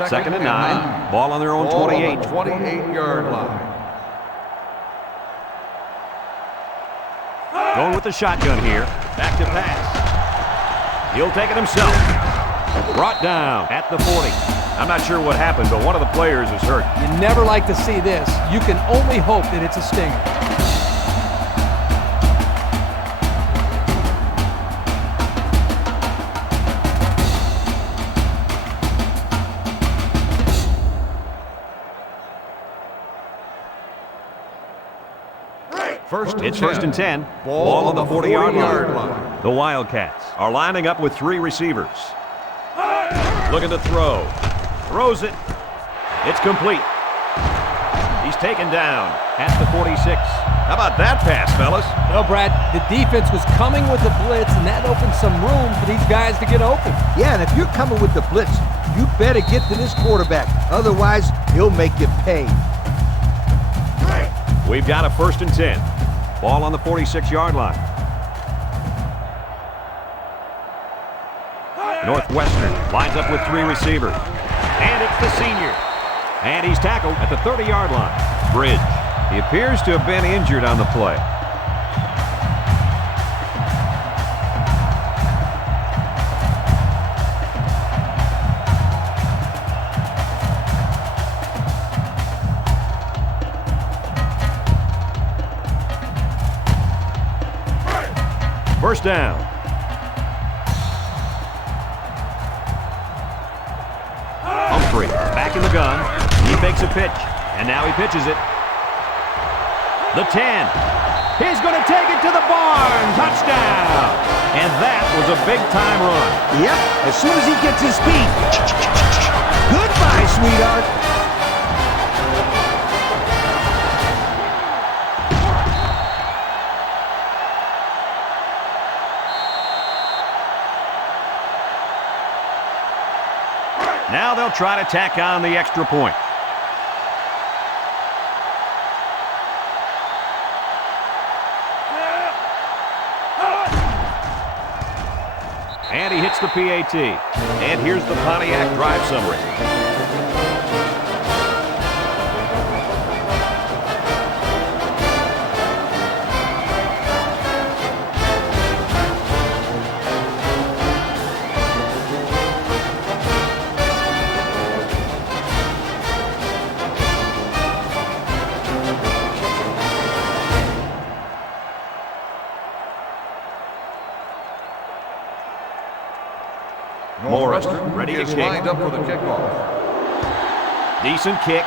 Second and 9. Ball on their own 28. 28-yard line. Going with the shotgun here. Back to pass. He'll take it himself. Brought down at the 40. I'm not sure what happened, but one of the players is hurt. You never like to see this. You can only hope that it's a stinger. It's first and 10. Ball on the 40-yard line. The Wildcats are lining up with 3 receivers. Looking to throw. Throws it. It's complete. He's taken down at the 46. How about that pass, fellas? Well, Brad, the defense was coming with the blitz, and that opened some room for these guys to get open. Yeah, and if you're coming with the blitz, you better get to this quarterback. Otherwise, he'll make you pay. We've got a first and 10. Ball on the 46-yard line. Northwestern lines up with 3 receivers. And it's the senior. And he's tackled at the 30-yard line. Bridge. He appears to have been injured on the play. First down. Humphrey back in the gun. He fakes a pitch, and now he pitches it. The 10. He's going to take it to the barn. Touchdown. And that was a big-time run. Yep, as soon as he gets his feet. Goodbye, sweetheart. Now they'll try to tack on the extra point. And he hits the PAT. And here's the Pontiac drive summary. Northwestern ready to is kick. lined up for the kickoff. Decent kick.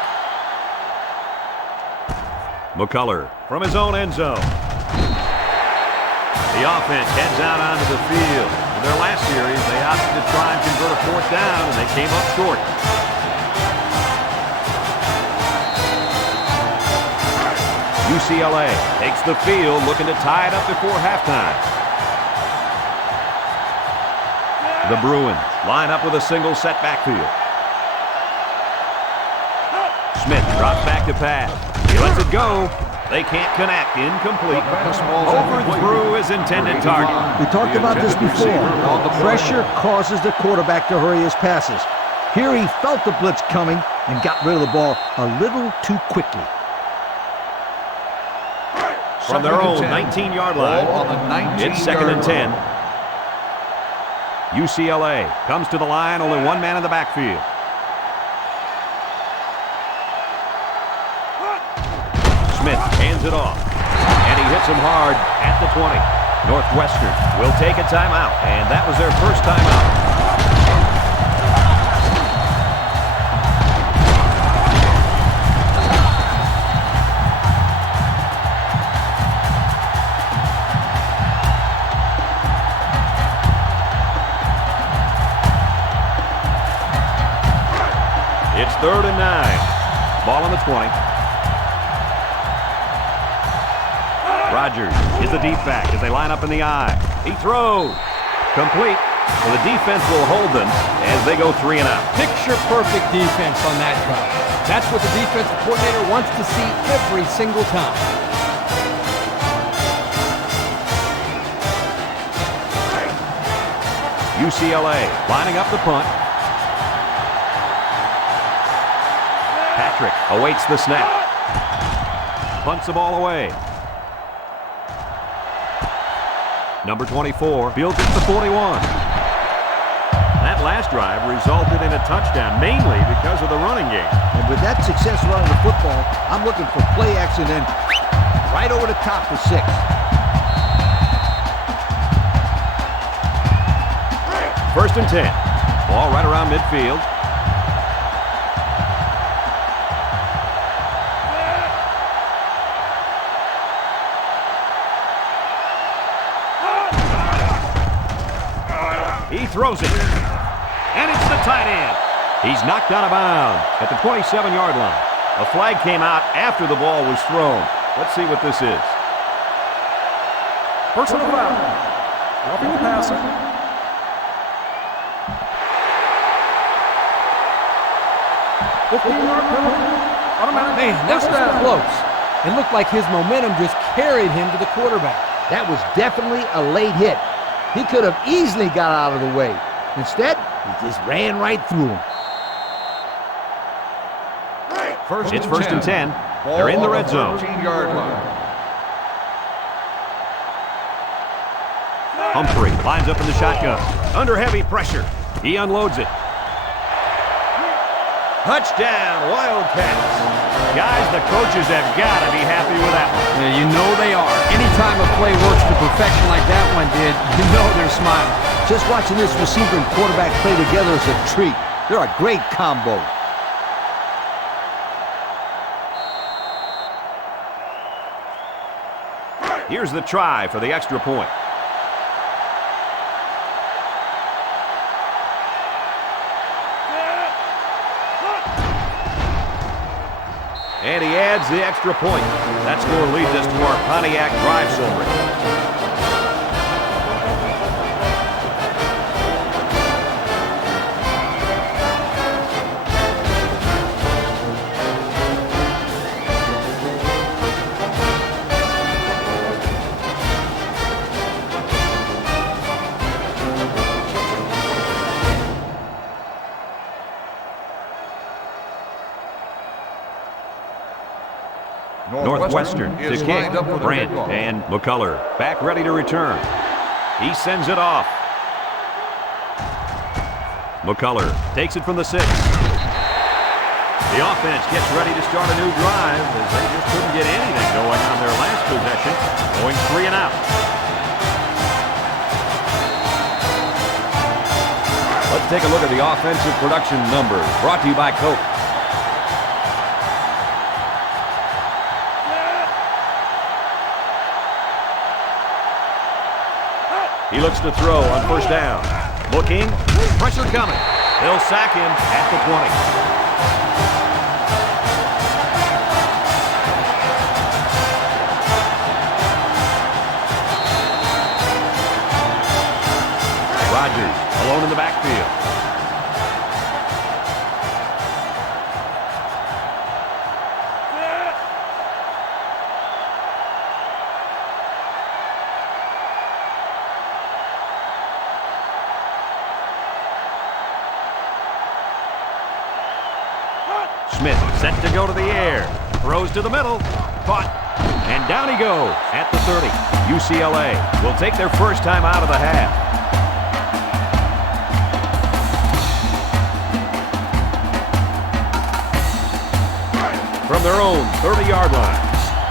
McCullough from his own end zone. The offense heads out onto the field. In their last series, they opted to try and convert a fourth down, and they came up short. UCLA takes the field, looking to tie it up before halftime. The Bruins line up with a single set backfield. Smith drops back to pass. He lets it go. They can't connect. Incomplete. Overthrew his intended target. We talked about this before. Pressure causes the quarterback to hurry his passes. Here he felt the blitz coming and got rid of the ball a little too quickly. From their own 19-yard line, On the 19-yard it's 2nd and 10. line. UCLA comes to the line, only one man in the backfield. Smith hands it off, and he hits him hard at the 20. Northwestern will take a timeout, and that was their first timeout. It's 3rd and 9. Ball on the 20. Rogers is the deep back as they line up in the I. He throws. Complete. So the defense will hold them as they go 3 and out. Picture-perfect defense on that drive. That's what the defensive coordinator wants to see every single time. UCLA lining up the punt. Patrick awaits the snap. Punts the ball away. Number 24 fields it to 41. That last drive resulted in a touchdown, mainly because of the running game. And with that success running the football, I'm looking for play action and right over the top for 6. First and 10. Ball right around midfield. He throws it. And it's the tight end. He's knocked out of bounds at the 27-yard line. A flag came out after the ball was thrown. Let's see what this is. Personal foul. Roughing the passer. $15-yard penalty. Automatic. Man, that was close. It looked like his momentum just carried him to the quarterback. That was definitely a late hit. He could have easily got out of the way. Instead, he just ran right through him. It's first and 10. They're in the red zone. 13-yard line. Humphrey lines up in the shotgun. Under heavy pressure. He unloads it. Touchdown, Wildcats. Guys, the coaches have got to be happy with that one. Yeah, you know they are. Anytime a play works to perfection like that one did, you know they're smiling. Just watching this receiver and quarterback play together is a treat. They're a great combo. Here's the try for the extra point. And he adds the extra point. That score leads us to our Pontiac drive summary. Northwestern to kick. Brandt and McCullough back ready to return. He sends it off. McCullough takes it from the 6. The offense gets ready to start a new drive as they just couldn't get anything going on their last possession, going 3 and out. Let's take a look at the offensive production numbers, brought to you by Coke. He looks to throw on first down. Looking. Pressure coming. They'll sack him at the 20. Rodgers alone in the backfield. Smith set to go to the air. Throws to the middle. Caught. And down he goes at the 30. UCLA will take their first time out of the half. From their own 30-yard line.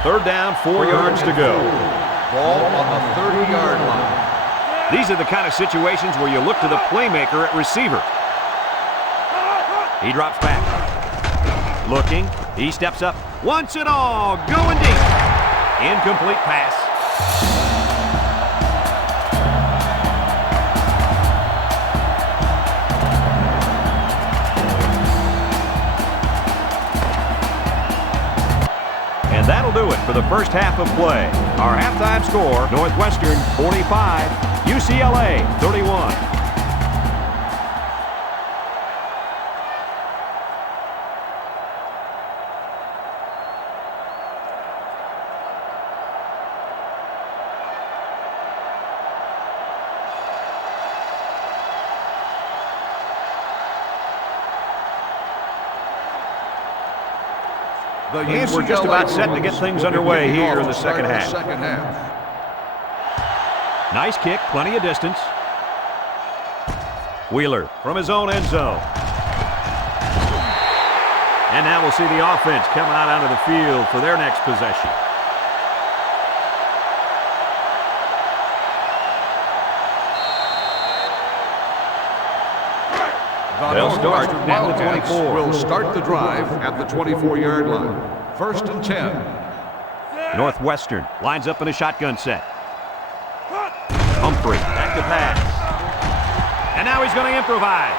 Third down, 4 yards to go. Ball on the 30-yard line. These are the kind of situations where you look to the playmaker at receiver. He drops back. Looking, he steps up, wants it all, going deep. Incomplete pass. And that'll do it for the first half of play. Our halftime score, Northwestern 45, UCLA 31. And we're just about set to get things underway here in the second half. Nice kick, plenty of distance. Wheeler from his own end zone. And now we'll see the offense come out onto the field for their next possession. They'll start at the 24. Will start the drive at the 24-yard line. First and 10. Northwestern lines up in a shotgun set. Humphrey back to pass. And now he's going to improvise.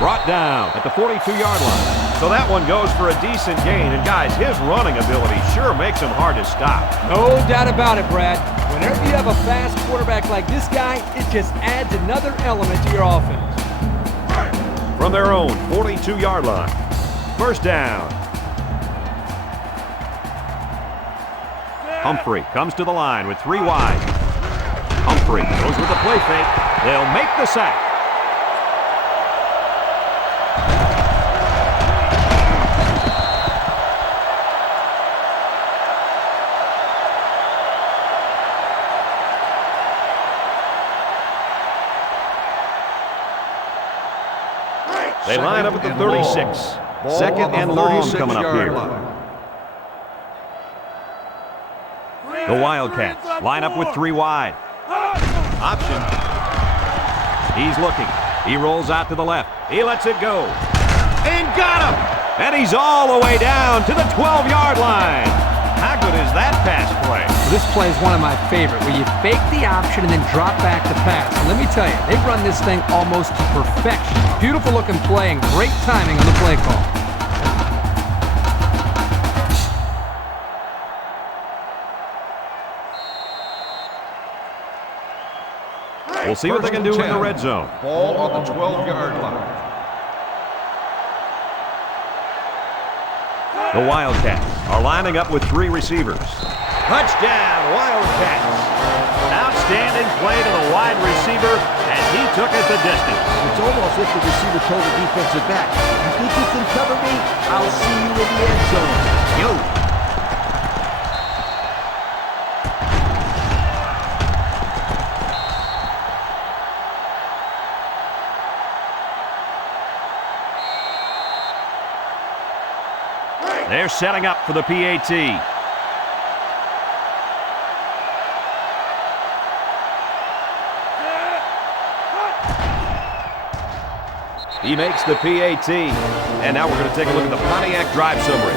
Brought down at the 42-yard line. So that one goes for a decent gain. And guys, his running ability sure makes him hard to stop. No doubt about it, Brad. Whenever you have a fast quarterback like this guy, it just adds another element to your offense. From their own 42-yard line. First down. Humphrey comes to the line with 3 wide. Humphrey goes with the play fake. They'll make the sack. They line up at the 36. Second and long coming up here. The Wildcats line up with 3 wide. Option. He's looking. He rolls out to the left. He lets it go. And got him! And he's all the way down to the 12-yard line. How good is that pass play? This play is one of my favorite, where you fake the option and then drop back to pass. And let me tell you, they run this thing almost to perfection. Beautiful looking play and great timing on the play call. We'll see what they can do in the red zone. Ball on the 12-yard line. The Wildcats are lining up with 3 receivers. Touchdown, Wildcats. Outstanding play to the wide receiver, and he took it the distance. It's almost as if the receiver told the defensive back, "You think you can cover me? I'll see you in the end zone." Yo. They're setting up for the PAT. He makes the PAT. And now we're going to take a look at the Pontiac drive summary.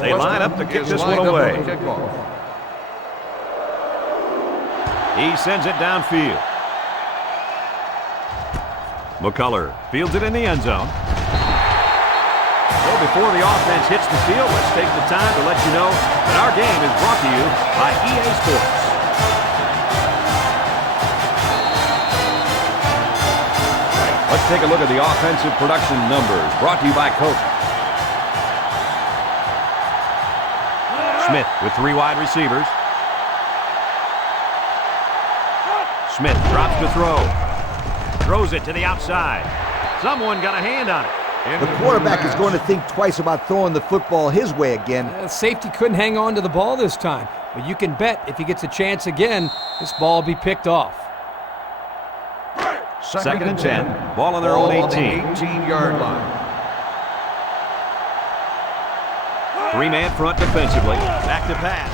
They line up to kick this one away. He sends it downfield. McCullough fields it in the end zone. So before the offense hits the field, let's take the time to let you know that our game is brought to you by EA Sports. Let's take a look at the offensive production numbers brought to you by Coke. Smith with 3 wide receivers. Smith drops to throw. Throws it to the outside. Someone got a hand on it. The quarterback is going to think twice about throwing the football his way again. Safety couldn't hang on to the ball this time, but you can bet if he gets a chance again, this ball will be picked off. Second and 10. Ball on their own 18. 18-yard line. 3-man front defensively. Back to pass.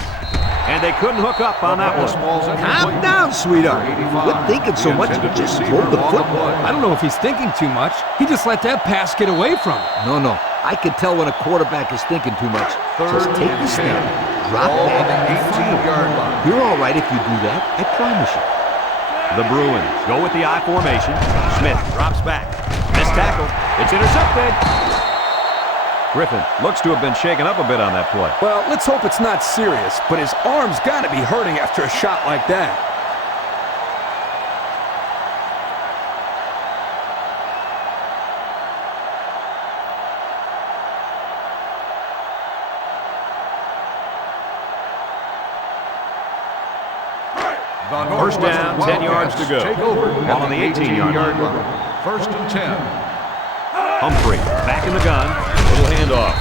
And they couldn't hook up on that one. Calm down, sweetheart. Quit thinking so much. Just throw the football. I don't know if he's thinking too much. He just let that pass get away from him. No. I can tell when a quarterback is thinking too much. Just take the snap, drop back, and 18-yard line. You're all right if you do that. I promise you. The Bruins go with the I formation. Smith drops back. Missed tackle. It's intercepted. Griffin looks to have been shaken up a bit on that play. Well, let's hope it's not serious, but his arm's got to be hurting after a shot like that. First down, 10 yards to go. Ball on the 18-yard line. First and 10. Humphrey back in the gun. Little handoff.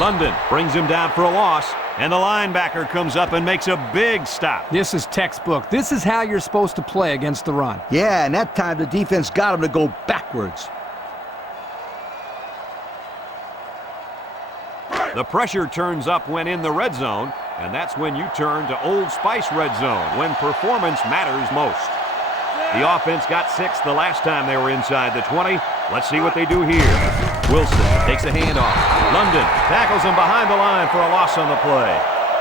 London brings him down for a loss, and the linebacker comes up and makes a big stop. This is textbook. This is how you're supposed to play against the run. Yeah, and that time the defense got him to go backwards. The pressure turns up when in the red zone, and that's when you turn to Old Spice red zone, when performance matters most. The offense got 6 the last time they were inside the 20. Let's see what they do here. Wilson takes a handoff. London tackles him behind the line for a loss on the play.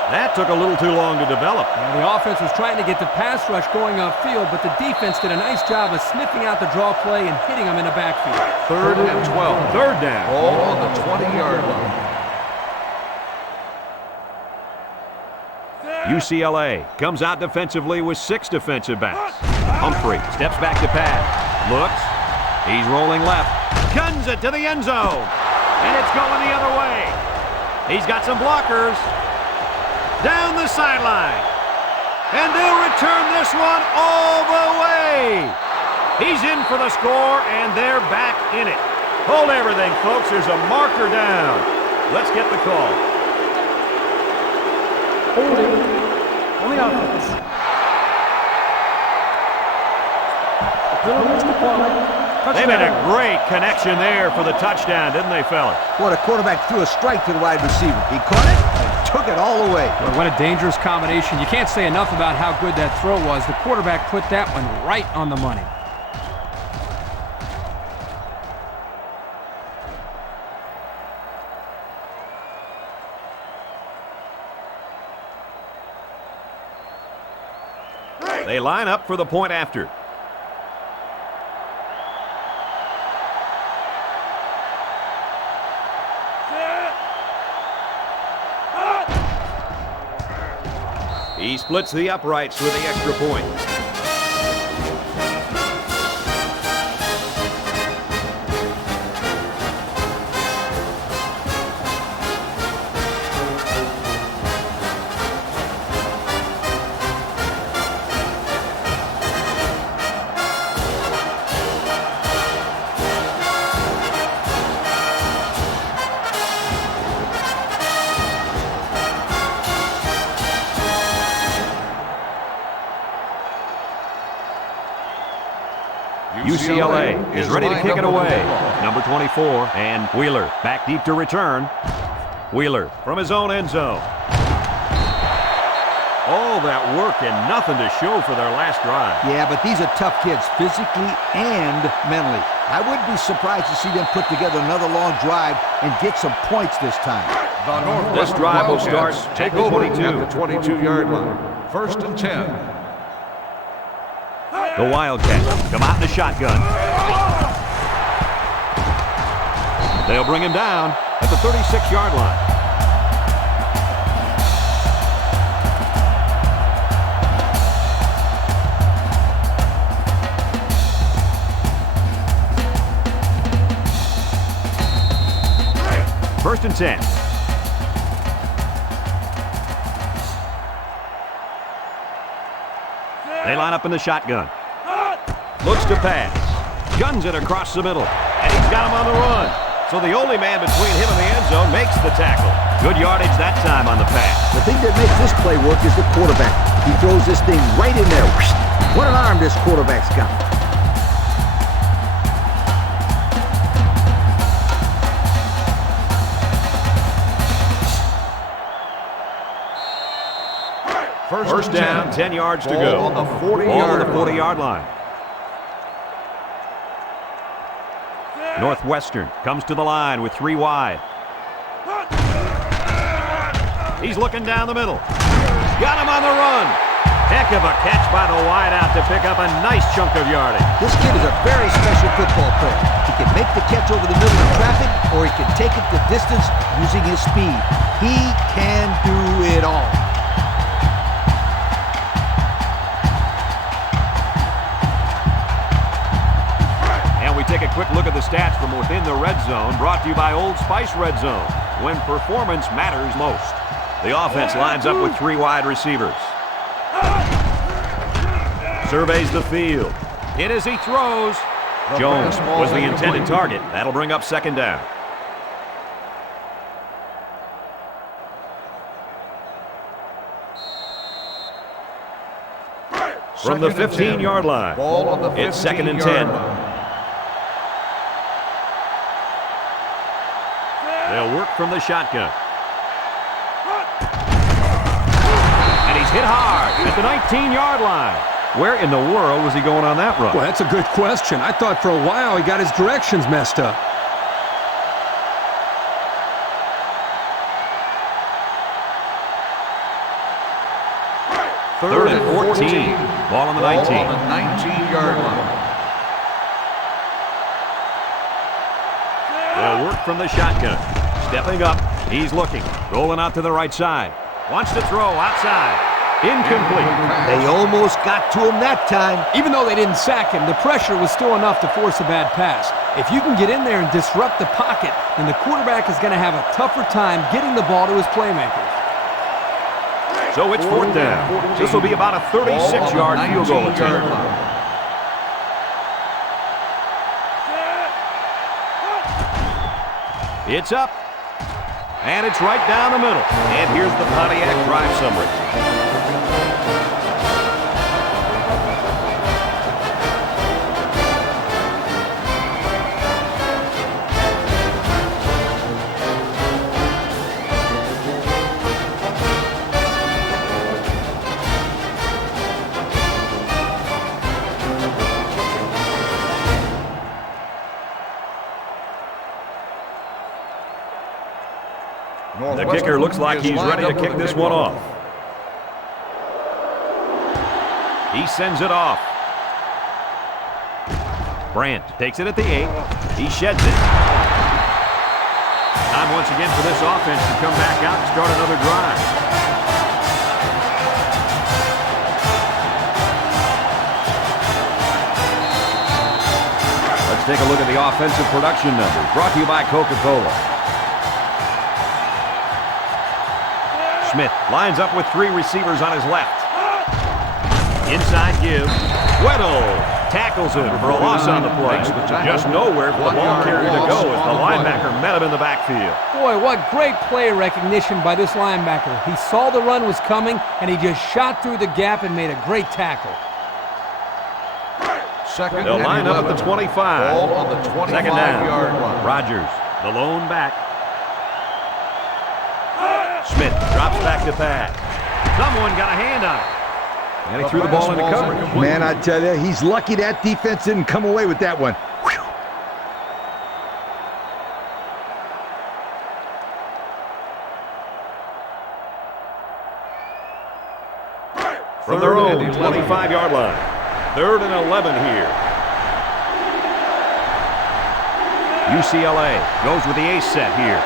That took a little too long to develop. The offense was trying to get the pass rush going upfield, but the defense did a nice job of sniffing out the draw play and hitting them in the backfield. Third and 12. Third down. Ball on the 20-yard line. UCLA comes out defensively with 6 defensive backs. Humphrey steps back to pass. Looks. He's rolling left. Guns it to the end zone. And it's going the other way. He's got some blockers. Down the sideline. And they'll return this one all the way. He's in for the score, and they're back in it. Hold everything, folks. There's a marker down. Let's get the call. Holding on the offense. Penalties applied. They made a great connection there for the touchdown, didn't they, fellas? Boy, the quarterback threw a strike to the wide receiver. He caught it and took it all the way. Boy, what a dangerous combination. You can't say enough about how good that throw was. The quarterback put that one right on the money. They line up for the point after. He splits the uprights with the extra point. UCLA is ready to kick it away. Number 24, and Wheeler back deep to return. Wheeler from his own end zone. All that work and nothing to show for their last drive. Yeah, but these are tough kids, physically and mentally. I wouldn't be surprised to see them put together another long drive and get some points this time. The Northwestern This drive will start Wildcats at take the over 22. at the 22-yard line. 1st and 10. The Wildcats come out in the shotgun. They'll bring him down at the 36-yard line. First and 10. They line up in the shotgun. Looks to pass. Guns it across the middle. And he's got him on the run. So the only man between him and the end zone makes the tackle. Good yardage that time on the pass. The thing that makes this play work is the quarterback. He throws this thing right in there. What an arm this quarterback's got. First down, 10 yards to go. On the 40-yard Ball on the 40-yard line. Northwestern comes to the line with 3 wide. He's looking down the middle. Got him on the run. Heck of a catch by the wideout to pick up a nice chunk of yardage. This kid is a very special football player. He can make the catch over the middle of traffic, or he can take it the distance using his speed. He can do it all. Take a quick look at the stats from within the red zone, brought to you by Old Spice Red Zone, when performance matters most. The offense lines up with 3 wide receivers. Surveys the field. Hit as he throws. Jones was the intended target. That'll bring up second down. From the 15-yard line, Ball on the 15-yard it's second and 10. line. They'll work from the shotgun. And he's hit hard at the 19-yard line. Where in the world was he going on that run? Well, that's a good question. I thought for a while he got his directions messed up. Third and 14. Ball on the 19. Ball on the 19-yard line. They'll work from the shotgun. Stepping up. He's looking. Rolling out to the right side. Wants to throw outside. Incomplete. They almost got to him that time. Even though they didn't sack him, the pressure was still enough to force a bad pass. If you can get in there and disrupt the pocket, then the quarterback is going to have a tougher time getting the ball to his playmakers. So it's fourth down. This will be about a 36-yard field goal attempt. It's up. And it's right down the middle. And here's the Pontiac drive summary. The kicker looks like he's ready to kick this one off. He sends it off. Brandt takes it at the 8. He sheds it. Time once again for this offense to come back out and start another drive. Let's take a look at the offensive production numbers, brought to you by Coca-Cola. Smith lines up with 3 receivers on his left. Inside give. Weddle tackles him for a loss on the play. Just nowhere for the ball carrier to go as the linebacker met him in the backfield. Boy, what great play recognition by this linebacker. He saw the run was coming, and he just shot through the gap and made a great tackle. They'll line up at the 25. Ball on the 2nd down. 25-yard line. Rodgers, the lone back. Smith drops back to pass. Someone got a hand on it. And he threw the ball into coverage. Man, I tell you, he's lucky that defense didn't come away with that one. Whew. From their own 25-yard line. 3rd and 11 here. UCLA goes with the ace set here.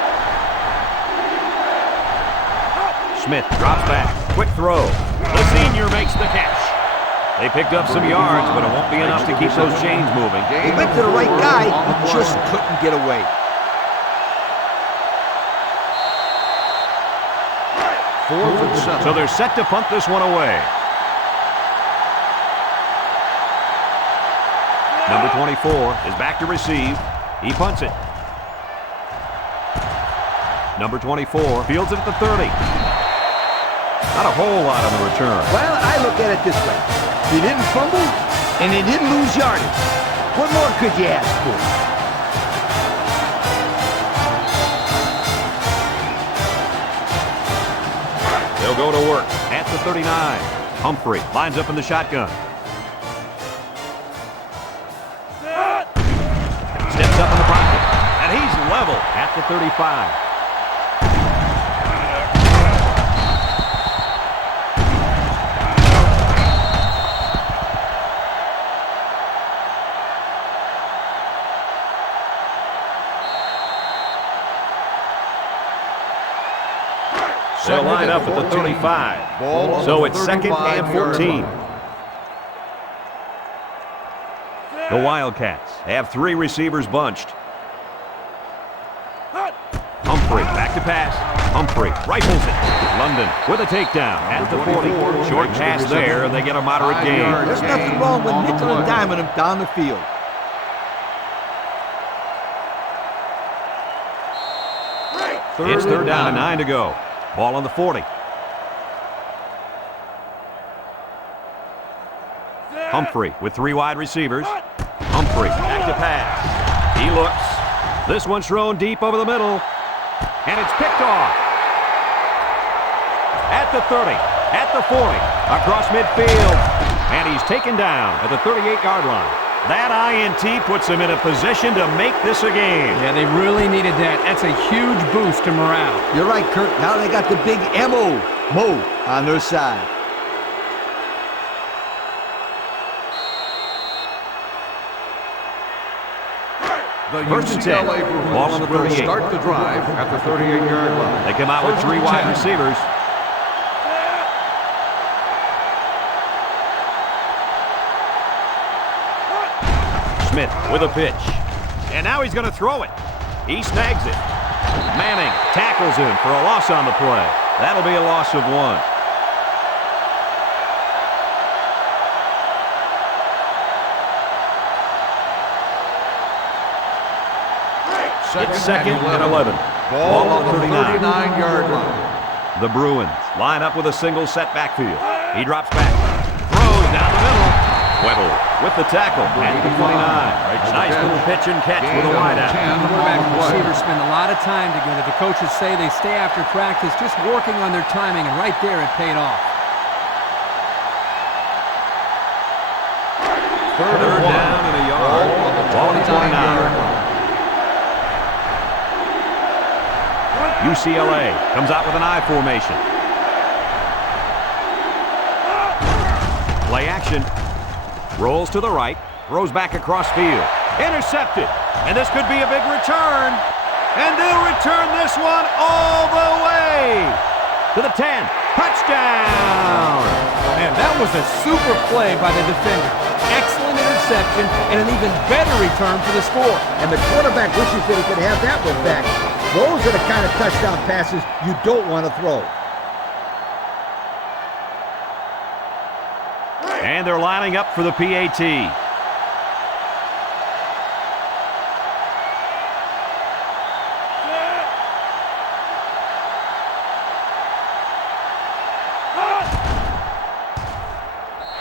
Smith drops back. Quick throw. The senior makes the catch. They picked up some yards, but it won't be enough to keep those chains moving. He went to the right guy, he just couldn't get away. So they're set to punt this one away. Number 24 is back to receive. He punts it. Number 24 fields it at the 30. Not a whole lot on the return. Well, I look at it this way. He didn't fumble, and he didn't lose yardage. What more could you ask for? They'll go to work at the 39. Humphrey lines up in the shotgun. Steps up in the pocket, and he's level at the 35. They'll line up at the 35. So it's 2nd and 14. The Wildcats have 3 receivers bunched. Humphrey back to pass. Humphrey rifles it. London with a takedown at the 40. Short pass there, and they get a moderate gain. There's nothing wrong with nickel and diming him down the field. It's 3rd down and 9 to go. Ball on the 40. Humphrey with 3 wide receivers. Humphrey back to pass. He looks. This one's thrown deep over the middle. And it's picked off. At the 30. At the 40. Across midfield. And he's taken down at the 38-yard line. That INT puts them in a position to make this a game. Yeah, they really needed that. That's a huge boost to morale. You're right, Kirk. Now they got the big Mo on their side. The 1st and 10. UCLA Bruins Ball on the 38. will start the drive at the 38-yard line. They come out with 3 wide receivers. Smith with a pitch. And now he's going to throw it. He snags it. Manning tackles him for a loss on the play. That'll be a loss of 1. It's 2nd and 11. Ball on the 39-yard line. The Bruins line up with a single set backfield. He drops back. Throws down the middle. Weddle with the tackle at the 29. Nice little pitch and catch with a wideout. Quarterback and receivers spend a lot of time together. The coaches say they stay after practice just working on their timing, and right there it paid off. 3rd down and a yard. Ball on the 29. UCLA comes out with an I formation. Play action. Rolls to the right. Throws back across field. Intercepted. And this could be a big return. And they'll return this one all the way to the 10. Touchdown! Man, that was a super play by the defender. Excellent interception and an even better return for the score. And the quarterback wishes that he could have that one back. Those are the kind of touchdown passes you don't want to throw. And they're lining up for the PAT.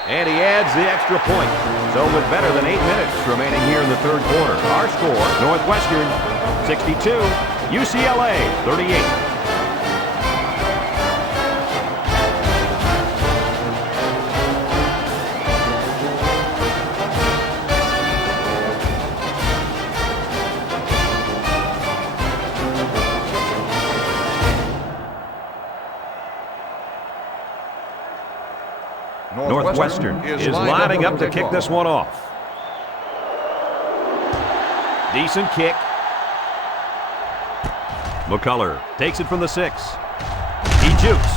And he adds the extra point. So with better than 8 minutes remaining here in the third quarter, our score, Northwestern 62, UCLA 38. Northwestern is lining up to kick this one off. Decent kick. McCullough takes it from the 6. He jukes.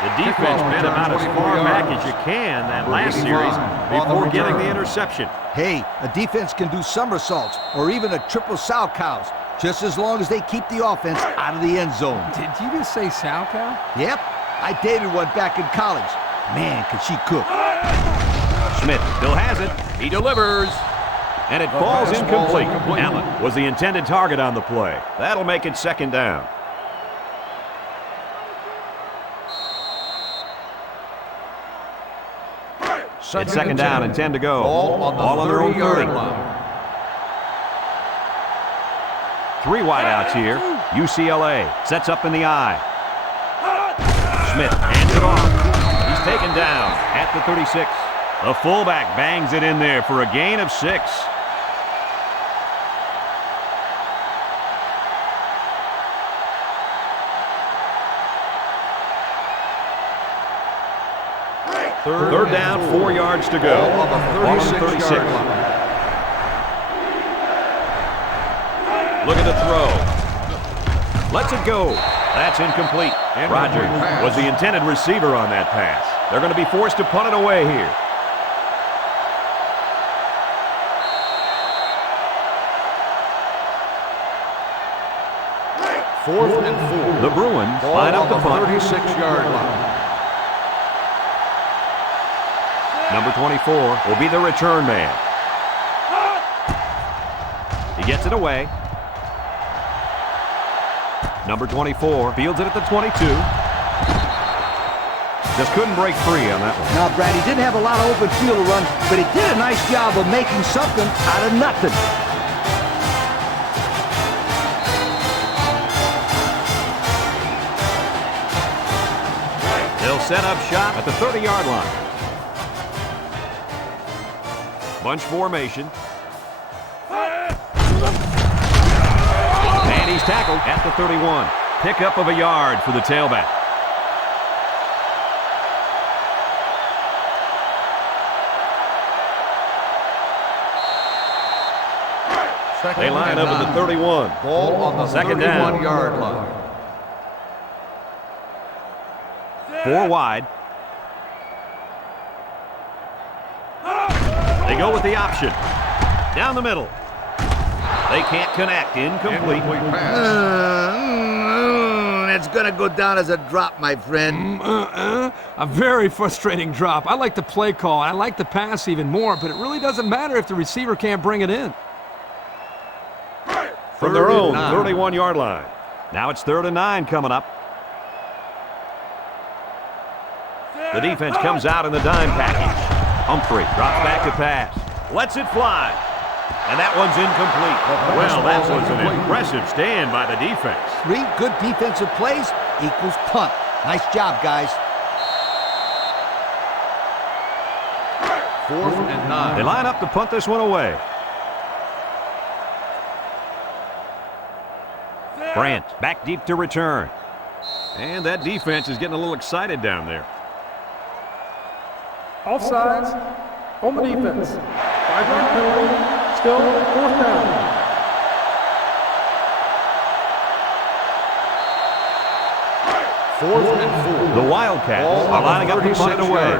The defense been about as far back as you can that last series before getting the interception. Hey, a defense can do somersaults or even a triple sow cows, just as long as they keep the offense out of the end zone. Did you just say sow cow? Yep, I dated one back in college. Man, could she cook. Schmidt still has it. He delivers. And it falls incomplete. Allen was the intended target on the play. That'll make it second down. It's second down and 10 to go. All on their own 30. 3 wideouts here. UCLA sets up in the I. Schmidt hands it off. He's taken down at the 36. The fullback bangs it in there for a gain of 6. Third down, 4 yards to go. On the 36. Look at the throw. Lets it go. That's incomplete. Rogers was the intended receiver on that pass. They're going to be forced to punt it away here. Fourth and 4. The Bruins line up the punt. 36-yard line. Number 24 will be the return man. He gets it away. Number 24 fields it at the 22. Just couldn't break free on that one. Now, Brad, he didn't have a lot of open field to run, but he did a nice job of making something out of nothing. They'll set up shop at the 30-yard line. Bunch formation. And he's tackled at the 31. Pickup of a yard for the tailback. They line up at the 31. Ball on the second down. 31-yard line. 4 wide. They go with the option. Down the middle. They can't connect. Incomplete. That's going to go down as a drop, my friend. A very frustrating drop. I like the play call. I like the pass even more, but it really doesn't matter if the receiver can't bring it in. From their own 31-yard line. Now it's 3rd and 9 coming up. The defense comes out in the dime package. Humphrey drops back to pass. Lets it fly. And that one's incomplete. Well, that was an impressive stand by the defense. 3 good defensive plays equals punt. Nice job, guys. 4th and 9. They line up to punt this one away. Brandt back deep to return. And that defense is getting a little excited down there. Offsides on the defense. 5-yard penalty. Still 4th down. Fourth and 4. The Wildcats are lining up to punt it away.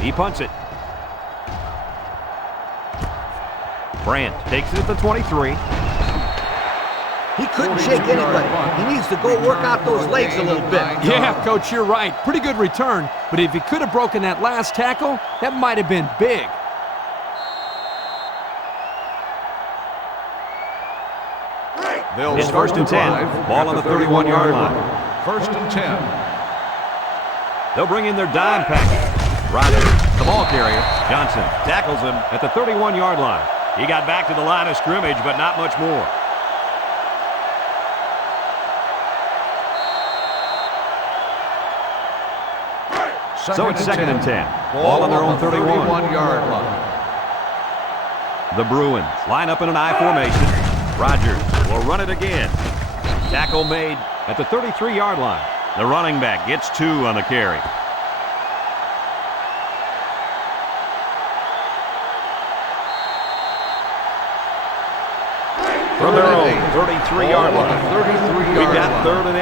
He punts it. Brandt takes it at the 23. He couldn't shake anybody. He needs to go work out those legs a little bit. Yeah, Coach, you're right. Pretty good return. But if he could have broken that last tackle, that might have been big. It's 1st and 10. Ball on the 31-yard line. 1st and 10. They'll bring in their dime package. Rogers, the ball carrier. Johnson tackles him at the 31-yard line. He got back to the line of scrimmage, but not much more. So it's 2nd and 10. Ball on their own 31-yard line. The Bruins line up in an I formation. Rogers will run it again. Tackle made at the 33-yard line. The running back gets 2 on the carry. From their own 33-yard line. We've got 3rd and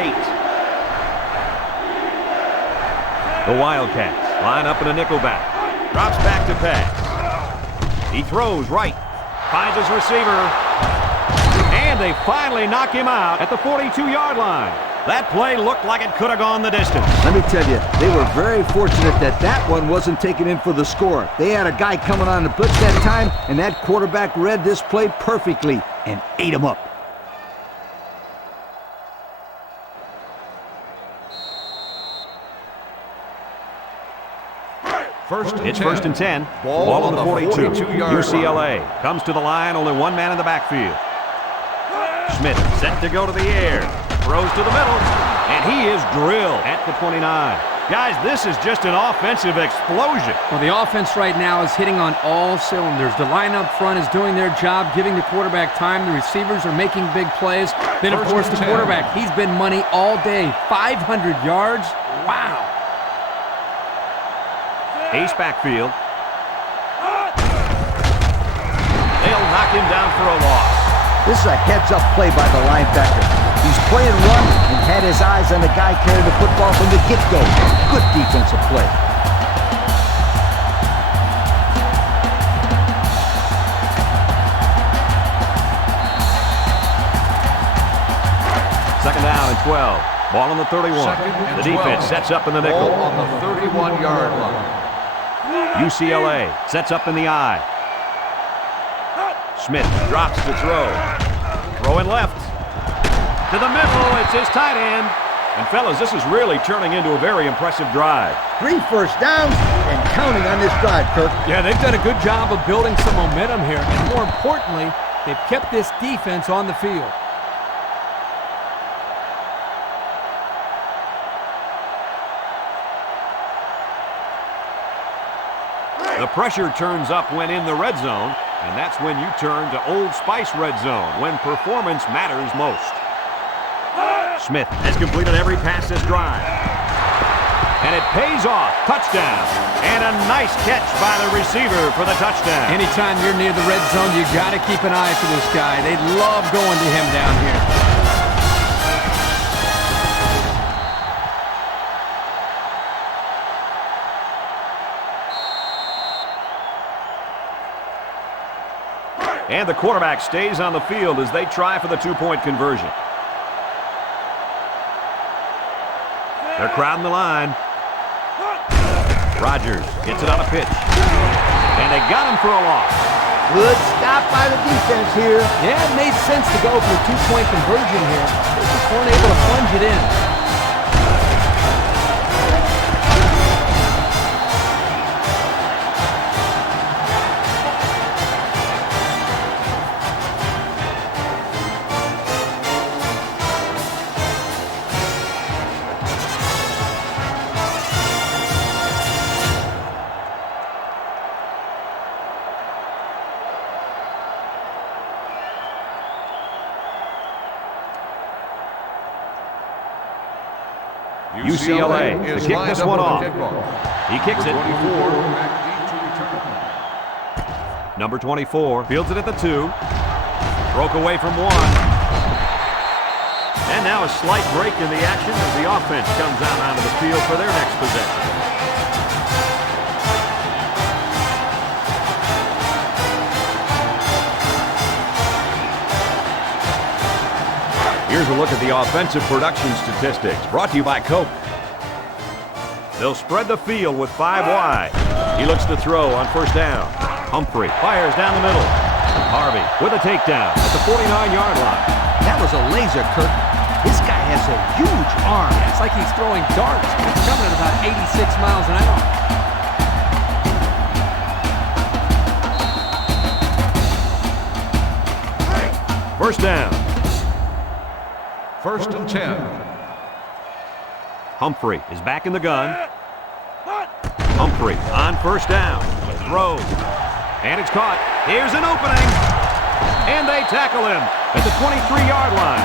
8. The Wildcats line up in a nickelback. Drops back to pass. He throws right. Finds his receiver. And they finally knock him out at the 42-yard line. That play looked like it could have gone the distance. Let me tell you, they were very fortunate that that one wasn't taken in for the score. They had a guy coming on the blitz that time, and that quarterback read this play perfectly and ate him up. It's 1st and 10. Ball on the 42. UCLA comes to the line, only one man in the backfield. Smith set to go to the air. Throws to the middle, and he is drilled at the 29. Guys, this is just an offensive explosion. Well, the offense right now is hitting on all cylinders. The line up front is doing their job, giving the quarterback time. The receivers are making big plays. Then, of course, the quarterback, he's been money all day. 500 yards. Wow. Ace backfield. They'll knock him down for a loss. This is a heads-up play by the linebacker. He's playing run and had his eyes on the guy carrying the football from the get-go. Good defensive play. Second down and 12. Ball on the 31. The defense sets up in the nickel. Ball on the 31-yard line. UCLA sets up in the I. Smith drops to throw. Throwing left. To the middle, it's his tight end. And fellas, this is really turning into a very impressive drive. 3 first downs and counting on this drive, Kirk. Yeah, they've done a good job of building some momentum here. And more importantly, they've kept this defense on the field. The pressure turns up when in the red zone, and that's when you turn to Old Spice Red Zone, when performance matters most. Smith has completed every pass this drive. And it pays off. Touchdown. And a nice catch by the receiver for the touchdown. Anytime you're near the red zone, you got to keep an eye for this guy. They love going to him down here. And the quarterback stays on the field as they try for the two-point conversion. They're crowding the line. Rogers gets it on a pitch. And they got him for a loss. Good stop by the defense here. Yeah, it made sense to go for a two-point conversion here. They just weren't able to plunge it in. UCLA to is kick lined this up one on off. the kickoff. He kicks it. 24 McGee to return. Number 24 fields it at the 2. Broke away from 1. And now a slight break in the action as the offense comes out onto the field for their next possession. Here's a look at the offensive production statistics, brought to you by Coke. They'll spread the field with 5 wide. He looks to throw on first down. Humphrey fires down the middle. Harvey with a takedown at the 49-yard line. That was a laser, Kirk. This guy has a huge arm. It's like he's throwing darts. It's coming at about 86 miles an hour. First down. 1st and 10. Humphrey is back in the gun. Humphrey on first down. Throws. And it's caught. Here's an opening. And they tackle him at the 23-yard line.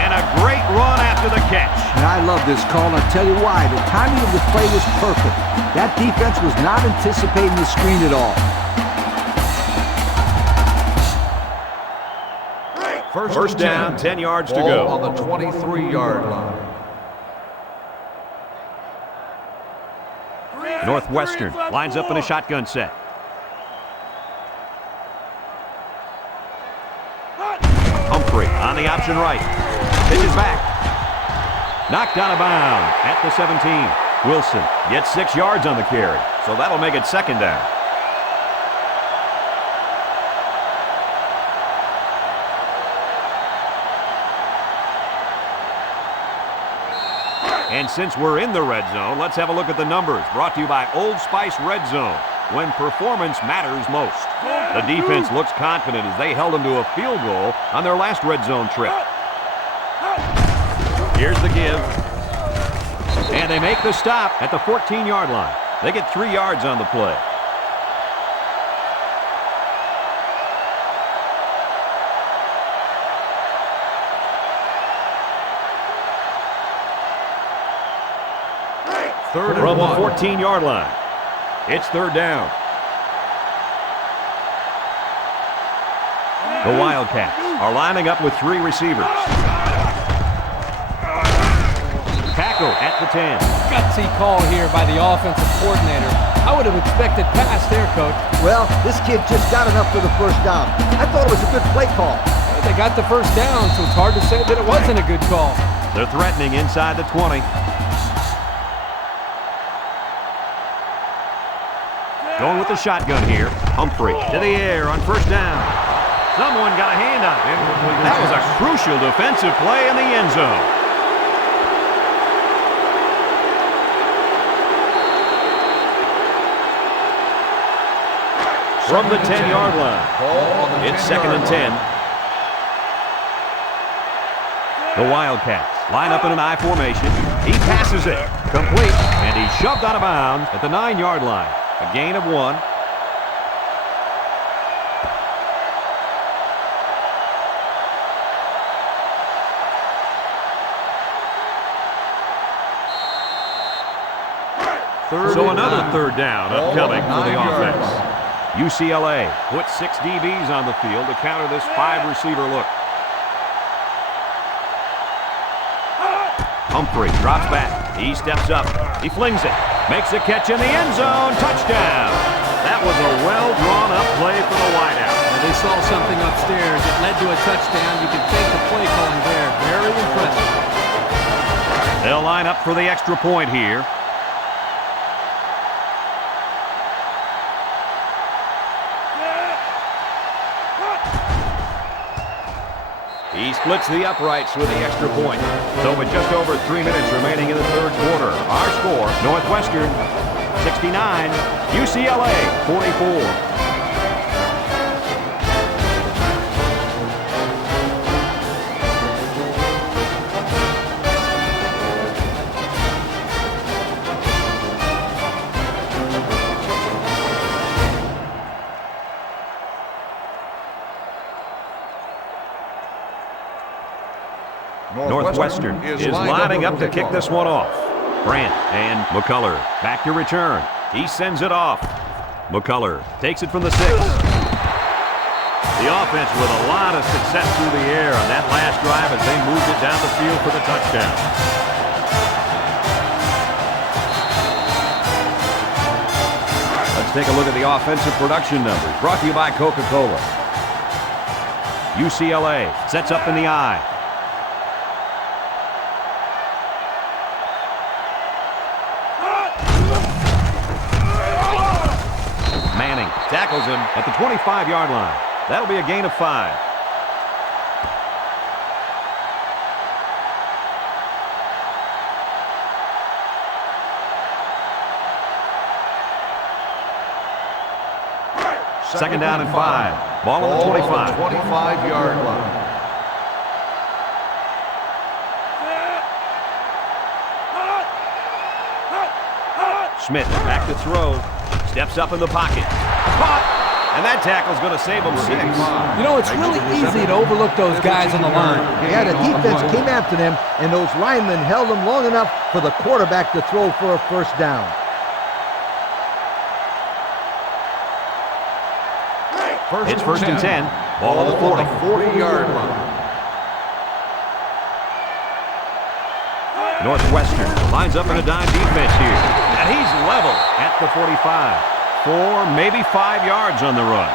And a great run after the catch. And I love this call, and I'll tell you why. The timing of the play was perfect. That defense was not anticipating the screen at all. First down, 10 yards to Ball go. on the 23-yard line. Northwestern lines up in a shotgun set. Humphrey on the option right. Pitches back. Knocked out of bounds at the 17. Wilson gets 6 yards on the carry, so that'll make it second down. And since we're in the red zone, let's have a look at the numbers. Brought to you by Old Spice Red Zone, when performance matters most. The defense looks confident as they held them to a field goal on their last red zone trip. Here's the give. And they make the stop at the 14-yard line. They get 3 yards on the play. Third and From the 1. 14-yard line, it's third down. The Wildcats are lining up with 3 receivers. Tackle at the 10. Gutsy call here by the offensive coordinator. I would have expected pass there, Coach. Well, this kid just got enough for the first down. I thought it was a good play call. They got the first down, so it's hard to say that it wasn't a good call. They're threatening inside the 20. Going with the shotgun here. Humphrey to the air on first down. Someone got a hand on it. That was a crucial defensive play in the end zone. From the 10-yard line, it's second and 10. The Wildcats line up in an I formation. He passes it. Complete. And he's shoved out of bounds at the 9-yard line. A gain of 1. So another third down upcoming for the offense. UCLA puts 6 DBs on the field to counter this 5-receiver look. Humphrey drops back. He steps up. He flings it. Makes a catch in the end zone. Touchdown. That was a well-drawn-up play for the wideout. They saw something upstairs. It led to a touchdown. You can thank the play calling there. Very impressive. They'll line up for the extra point here. He splits the uprights with the extra point. So with just over 3 minutes remaining in the third quarter, our score, Northwestern 69, UCLA 44. Northwestern is lining up to kick this one off. Brandt and McCullough back to return. He sends it off. McCullough takes it from the 6. The offense with a lot of success through the air on that last drive as they moved it down the field for the touchdown. Let's take a look at the offensive production numbers. Brought to you by Coca-Cola. UCLA sets up in the I. Manning tackles him at the 25-yard line. That'll be a gain of 5. Second down and 5. Ball on the 25. 25-yard line. Smith back to throw. Steps up in the pocket. Caught. And that tackle's going to save him 6. You know, it's really easy to overlook those guys on the line. Yeah, the defense came after them, and those linemen held them long enough for the quarterback to throw for a first down. It's first and 10. Ball on the 40. 40-yard line. Northwestern lines up in a dime defense here. And he's level at the 45. 4, maybe 5 yards on the run.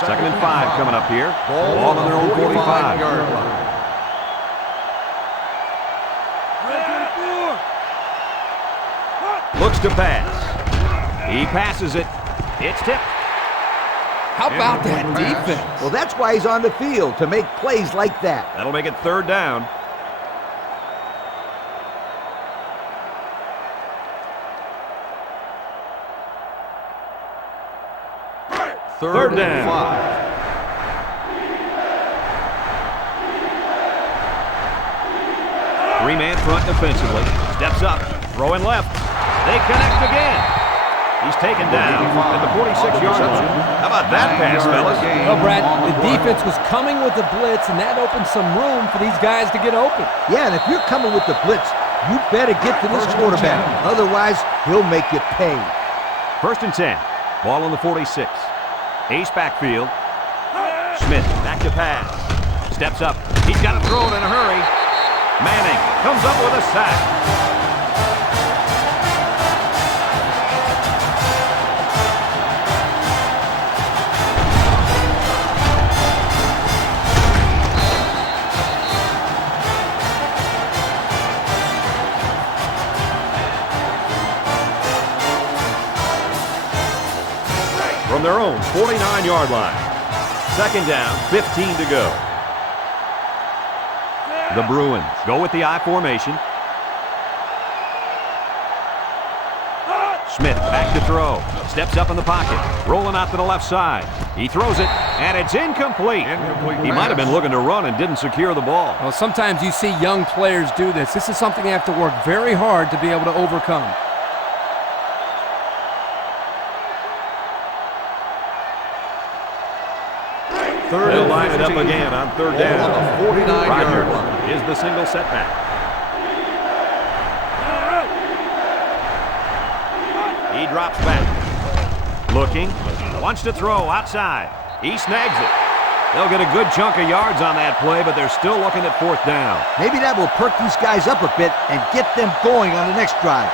Second and 5 coming up here. Ball on their own 45-yard line. Looks to pass. He passes it. It's tipped. How about that defense? Well, that's why he's on the field, to make plays like that. That'll make it third down. Third down. 3-man front defensively. Steps up. Throwing left. They connect again. He's taken down at the 46-yard line. How about that pass, fellas? Well, Brad, the defense was coming with the blitz, and that opened some room for these guys to get open. Yeah, and if you're coming with the blitz, you better get to this quarterback. Otherwise, he'll make you pay. First and 10. Ball on the 46. Ace backfield. Smith back to pass. Steps up. He's got to throw it in a hurry. Manning comes up with a sack. From their own 49-yard line. Second down, 15 to go. The Bruins go with the I formation. Smith back to throw. Steps up in the pocket. Rolling out to the left side. He throws it, and it's incomplete. He might have been looking to run and didn't secure the ball. Well, sometimes you see young players do this. This is something they have to work very hard to be able to overcome. They'll line it up again on third down. 49-yard line is the single setback. He drops back. Looking. Wants to throw outside. He snags it. They'll get a good chunk of yards on that play, but they're still looking at fourth down. Maybe that will perk these guys up a bit and get them going on the next drive.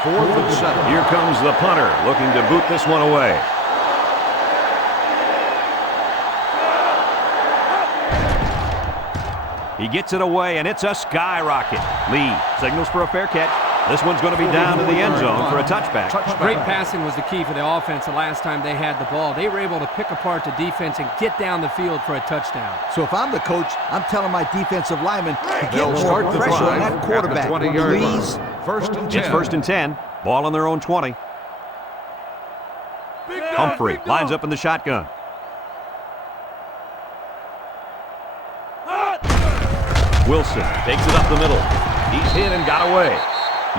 Fourth and 7. Here comes the punter looking to boot this one away. He gets it away, and it's a skyrocket. Lee signals for a fair catch. This one's going to be down to the end zone for a touchback. Great passing was the key for the offense the last time they had the ball. They were able to pick apart the defense and get down the field for a touchdown. So if I'm the coach, I'm telling my defensive linemen to get They'll more start the pressure on drive that quarterback. at the 20-yard Please. line. First and 10. It's first and 10. Ball on their own 20. Humphrey lines up in the shotgun. Wilson takes it up the middle. He's hit and got away.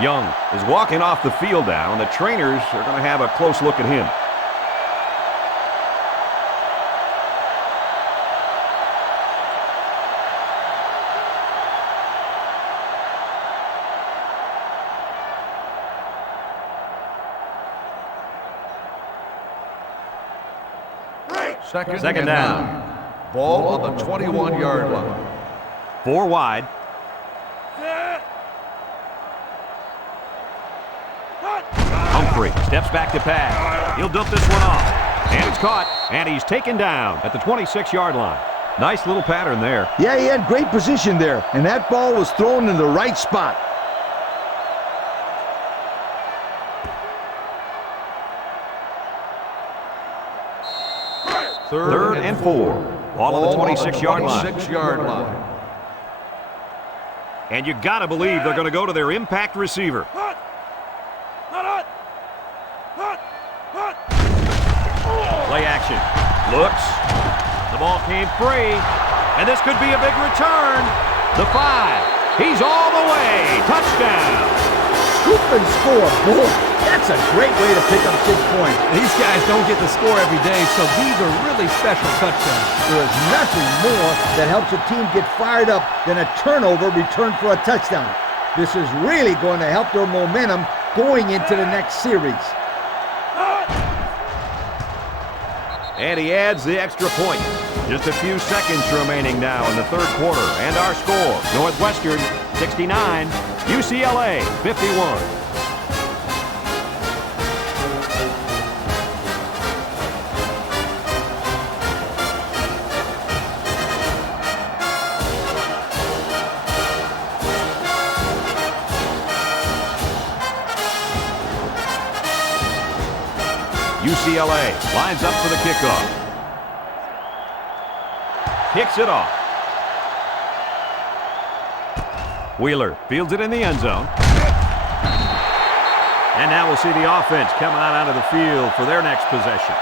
Young is walking off the field now, and the trainers are going to have a close look at him. Second down. Ball on the 21-yard line. 4 wide. Humphrey steps back to pass. He'll dump this one off. And it's caught. And he's taken down at the 26-yard line. Nice little pattern there. Yeah, he had great position there, and that ball was thrown in the right spot. Third and 4. Ball on the 26-yard line. 26-yard line. And you got to believe they're going to go to their impact receiver. Play action. Looks. The ball came free. And this could be a big return. The 5. He's all the way. Touchdown. Scoop and score. Boy, that's a great way to pick up 6 points. These guys don't get the score every day, so these are really special touchdowns. There is nothing more that helps a team get fired up than a turnover returned for a touchdown. This is really going to help their momentum going into the next series. And he adds the extra point. Just a few seconds remaining now in the third quarter. And our score, Northwestern 69, UCLA 51. UCLA lines up for the kickoff. Kicks it off. Wheeler fields it in the end zone. And now we'll see the offense come out onto the field for their next possession.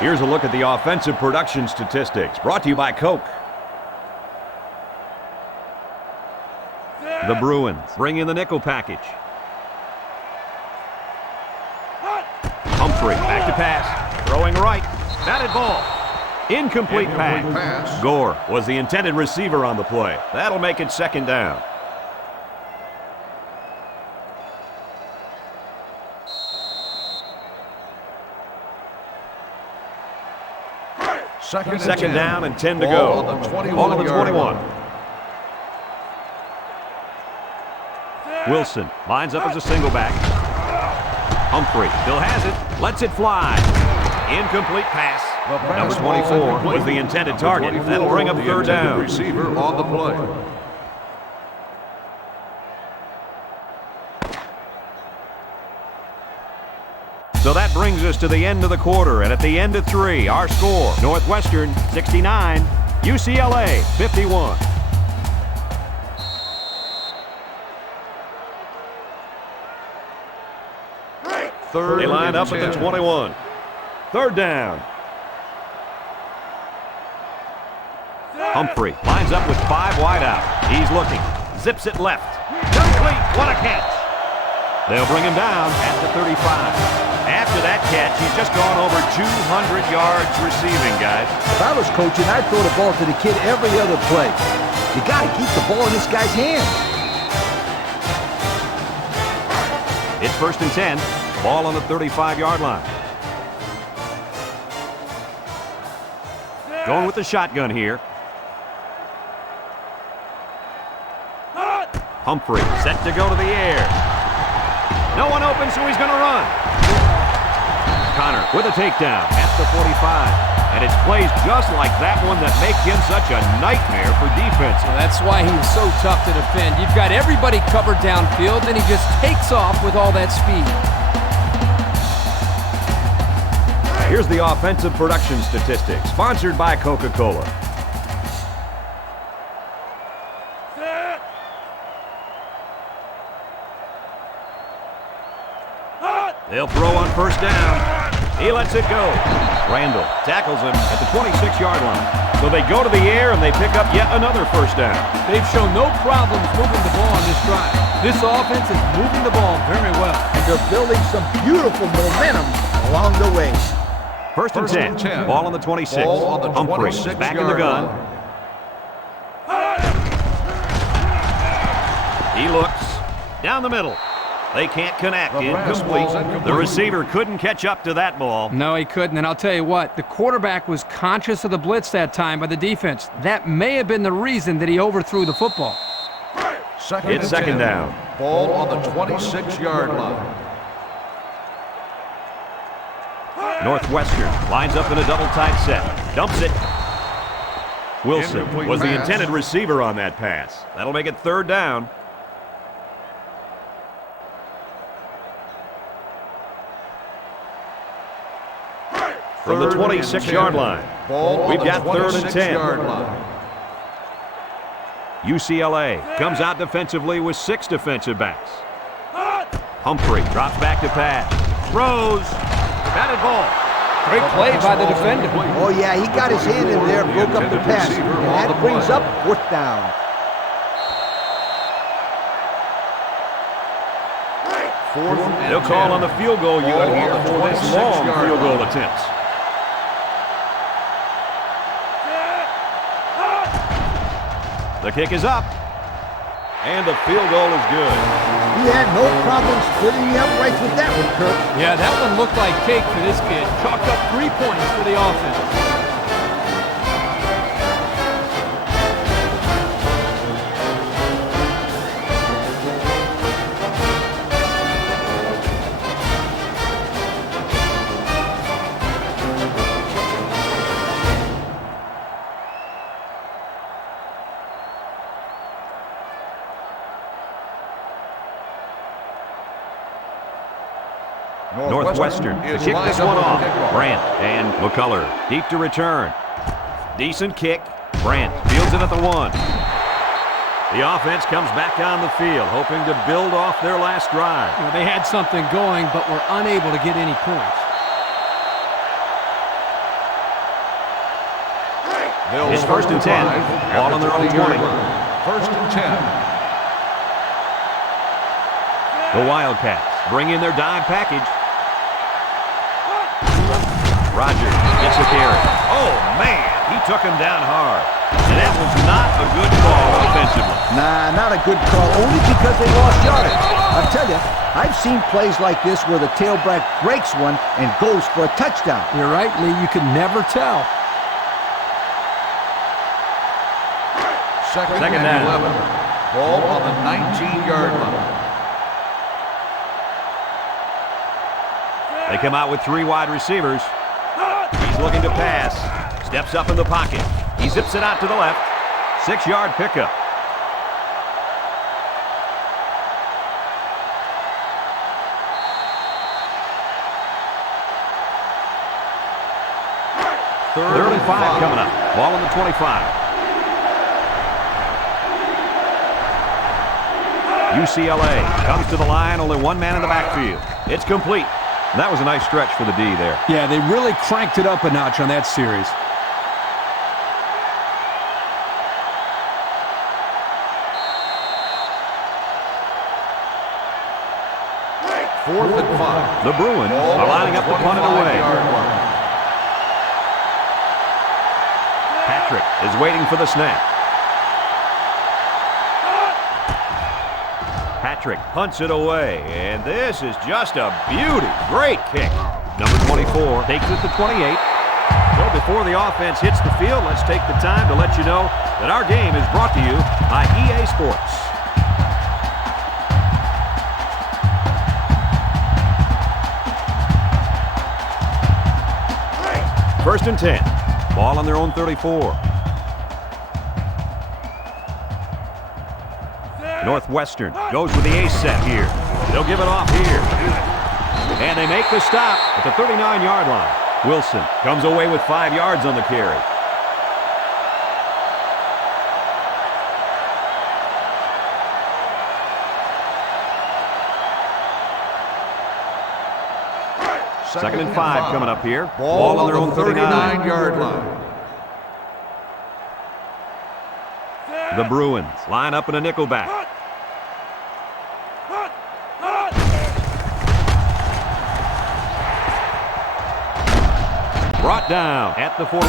Here's a look at the offensive production statistics, brought to you by Coke. The Bruins bring in the nickel package. Humphrey back to pass. Throwing right. Batted ball. Incomplete pass. Gore was the intended receiver on the play. That'll make it second down. Second down and 10 to go. Ball on the 21. Wilson lines up as a single back. Humphrey still has it. Lets it fly. Incomplete pass. Number 24 was the intended target. That'll bring up third down. Receiver on the play. So that brings us to the end of the quarter, and at the end of 3, our score, Northwestern 69, UCLA 51. They line up at the 21. Third down. Humphrey lines up with 5 wide out. He's looking. Zips it left. Complete. What a catch. They'll bring him down at the 35. After that catch, he's just gone over 200 yards receiving, guys. If I was coaching, I'd throw the ball to the kid every other play. You got to keep the ball in this guy's hands. It's first and 10. Ball on the 35-yard line. Going with the shotgun here. Humphrey set to go to the air. No one open, so he's going to run. Connor with a takedown at the 45. And it's plays just like that one that make him such a nightmare for defense. Well, that's why he's so tough to defend. You've got everybody covered downfield, and he just takes off with all that speed. Here's the offensive production statistics, sponsored by Coca-Cola. They'll throw on first down. He lets it go. Randall tackles him at the 26-yard line. So they go to the air and they pick up yet another first down. They've shown no problems moving the ball on this drive. This offense is moving the ball very well. And they're building some beautiful momentum along the way. First and 10. Ball on the 26. Ball on the Humphrey 26 back in the gun. line. He looks down the middle. They can't connect. The pass Incomplete. ball's incomplete. The receiver couldn't catch up to that ball. No, he couldn't. And I'll tell you what, the quarterback was conscious of the blitz that time by the defense. That may have been the reason that he overthrew the football. It's second down. Ball on the 26-yard line. Northwestern lines up in a double tight set. Dumps it. Wilson Incomplete was the pass. intended receiver on that pass. That'll make it third down. From the 26-yard line. Ball We've on the got third and 10. 26-yard line. UCLA comes out defensively with 6 defensive backs. Humphrey drops back to pass. Throws. Batted ball. Great play by the defender. Oh, yeah, he got his hand in there, broke up the pass. And that brings up fourth down. Fourth and They'll call 10. on the field goal unit Ball here on the for this 26-yard long field goal line. attempts. The kick is up. And the field goal is good. He had no problem splitting the uprights with that one, Kirk. Yeah, that one looked like cake for this kid. Chalked up 3 points for the offense. Northwestern to is kick lined this up one with the off. kickoff. Brandt and McCullough deep to return. Decent kick. Brandt fields it at the 1. The offense comes back on the field, hoping to build off their last drive. You know, they had something going, but were unable to get any points. They'll It's first and 10. drive Ball at on the their own 20. 20-yard line. First and 10. The Wildcats bring in their dime package. Rogers gets the carry. Oh, man, he took him down hard. And that was not a good call offensively. Nah, not a good call, only because they lost yardage. I'll tell you, I've seen plays like this where the tailback breaks one and goes for a touchdown. You're right, Lee. You can never tell. Second Second and down. 11. Ball on the 19-yard line. They come out with 3 wide receivers. He's looking to pass. Steps up in the pocket. He zips it out to the left. 6-yard pickup. Third and 5 coming up. Ball on the 25. UCLA comes to the line, only 1 man in the backfield. It's complete. That was a nice stretch for the D there. Yeah, they really cranked it up a notch on that series. Fourth and 5. The Bruins are lining up to punt it away. 25-yard line. Patrick is waiting for the snap. Patrick punts it away, and this is just a beauty. Great kick. Number 24 takes it to 28. So before the offense hits the field, let's take the time to let you know that our game is brought to you by EA Sports. First and 10. Ball on their own 34. Northwestern goes with the ace set here. They'll give it off here. And they make the stop at the 39-yard line. Wilson comes away with 5 yards on the carry. Second and 5 coming up here. Ball on their own 39. 39-yard line. The Bruins line up in a nickelback. Brought down at the 42.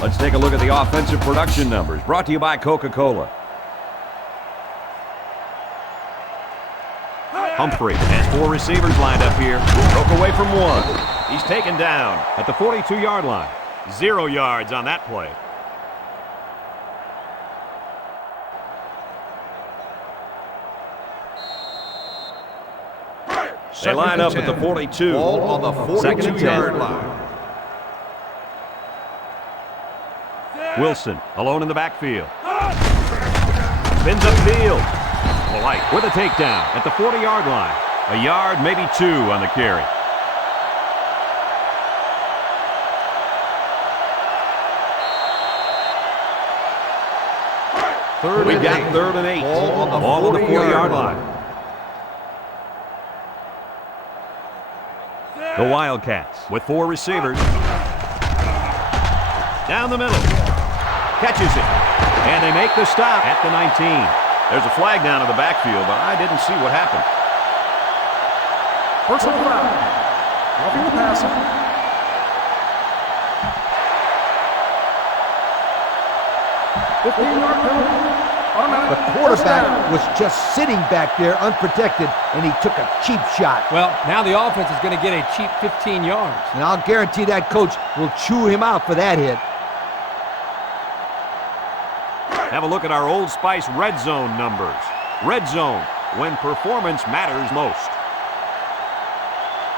Let's take a look at the offensive production numbers, brought to you by Coca-Cola. Humphrey has 4 receivers lined up here. Broke away from 1. He's taken down at the 42-yard line. 0 yards on that play. They line up at the 42. Ball on the 42-yard line. Wilson alone in the backfield. Spins upfield. Polite with a takedown at the 40-yard line. A yard, maybe 2 on the carry. We got 3rd and 8. Ball on the 40-yard line. The Wildcats with 4 receivers. Down the middle. Catches it. And they make the stop at the 19. There's a flag down in the backfield, but I didn't see what happened. Personal foul. Roughing the passer. $15-yard penalty. The quarterback was just sitting back there unprotected, and he took a cheap shot. Well, now the offense is going to get a cheap 15 yards. And I'll guarantee that coach will chew him out for that hit. Have a look at our Old Spice red zone numbers. Red zone, when performance matters most.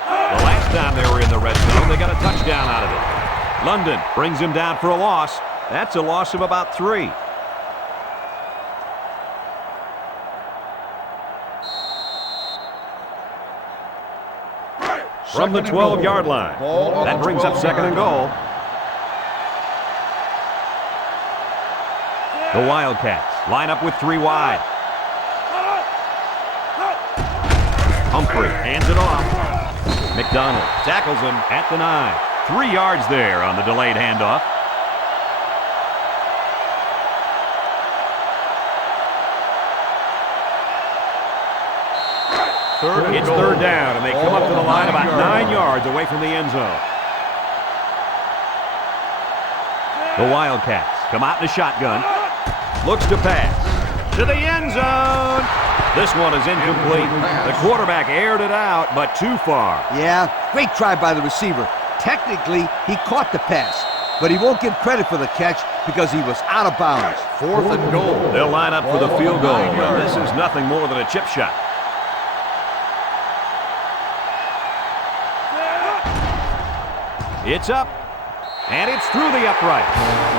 The last time they were in the red zone, they got a touchdown out of it. London brings him down for a loss. That's a loss of about 3. From the 12-yard line. That brings up 2nd and goal. The Wildcats line up with 3 wide. Humphrey hands it off. McDonald tackles him at the 9. 3 yards there on the delayed handoff. It's 3rd down, and they come up to the line about 9 yards away from the end zone. The Wildcats come out in the shotgun. Looks to pass to the end zone. This one is incomplete. The quarterback aired it out, but too far. Yeah, great try by the receiver. Technically, he caught the pass, but he won't get credit for the catch because he was out of bounds. 4th and goal. They'll line up for the field goal, and this is nothing more than a chip shot. It's up, and it's through the upright.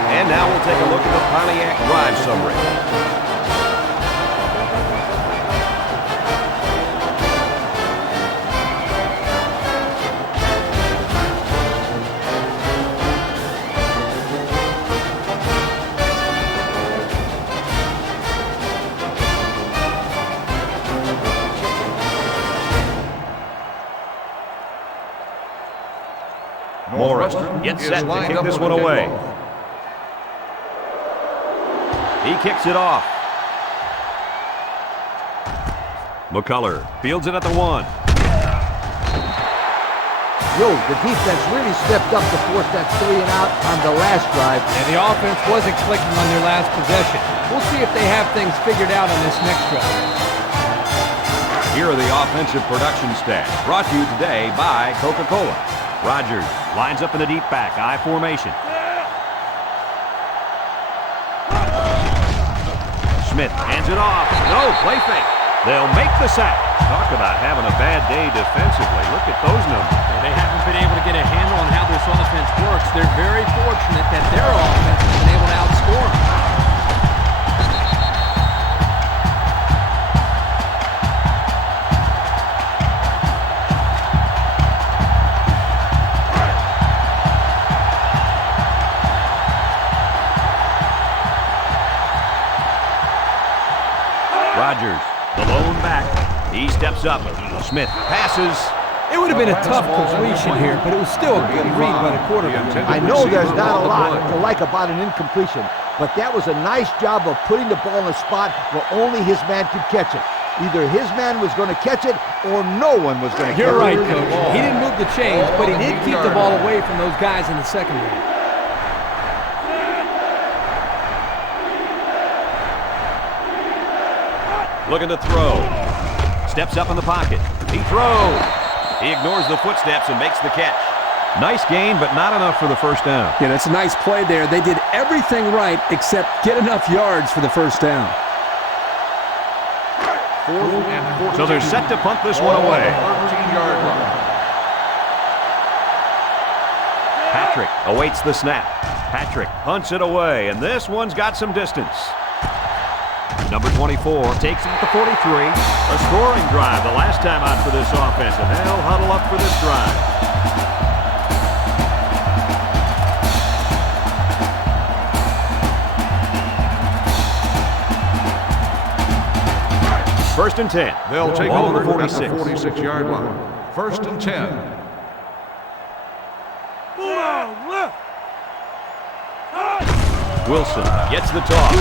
And now we'll take a look at the Pontiac drive summary. Northwestern Gets set to kick this one away. He kicks it off. McCullough fields it at the 1. The defense really stepped up to force that 3 and out on the last drive. And the offense wasn't clicking on their last possession. We'll see if they have things figured out on this next drive. Here are the offensive production stats, brought to you today by Coca-Cola. Rodgers lines up in the deep back, I formation. Smith hands it off. No, play fake. They'll make the sack. Talk about having a bad day defensively. Look at those numbers. They haven't been able to get a handle on how this offense works. They're very fortunate that their offense has been able to outscore them. Rogers, the lone back. He steps up. Smith passes. It would have been a tough completion here, but it was still a good read by the quarterback. I know there's not a lot to like about an incompletion, but that was a nice job of putting the ball in a spot where only his man could catch it. Either his man was going to catch it or no one was going to catch it. You're right, Coach. He didn't move the chains, but he did keep the ball away from those guys in the secondary. Looking to throw. Steps up in the pocket. He throws. He ignores the footsteps and makes the catch. Nice gain, but not enough for the first down. Yeah, that's a nice play there. They did everything right except get enough yards for the first down. So they're set to punt this one away. 13-yard line. Patrick awaits the snap. Patrick punts it away, and this one's got some distance. Number 24 takes it at the 43. A scoring drive the last time out for this offense, and they'll huddle up for this drive. First and 10. They'll take Ball over at the at the 46. 46-yard line. First and 10. Wilson gets the toss.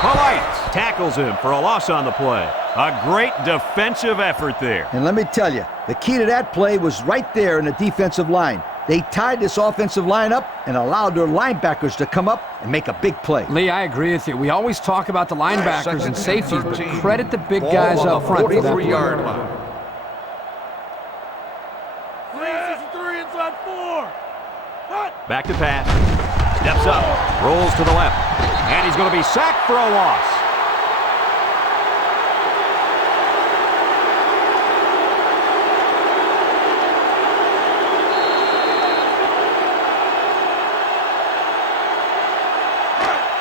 Polite tackles him for a loss on the play. A great defensive effort there. And let me tell you, the key to that play was right there in the defensive line. They tied this offensive line up and allowed their linebackers to come up and make a big play. Lee, I agree with you. We always talk about the linebackers and safeties, but credit the big guys up front for that play. 43-yard line. 363 inside 4. Back to pass. Steps up. Rolls to the left. And he's going to be sacked for a loss.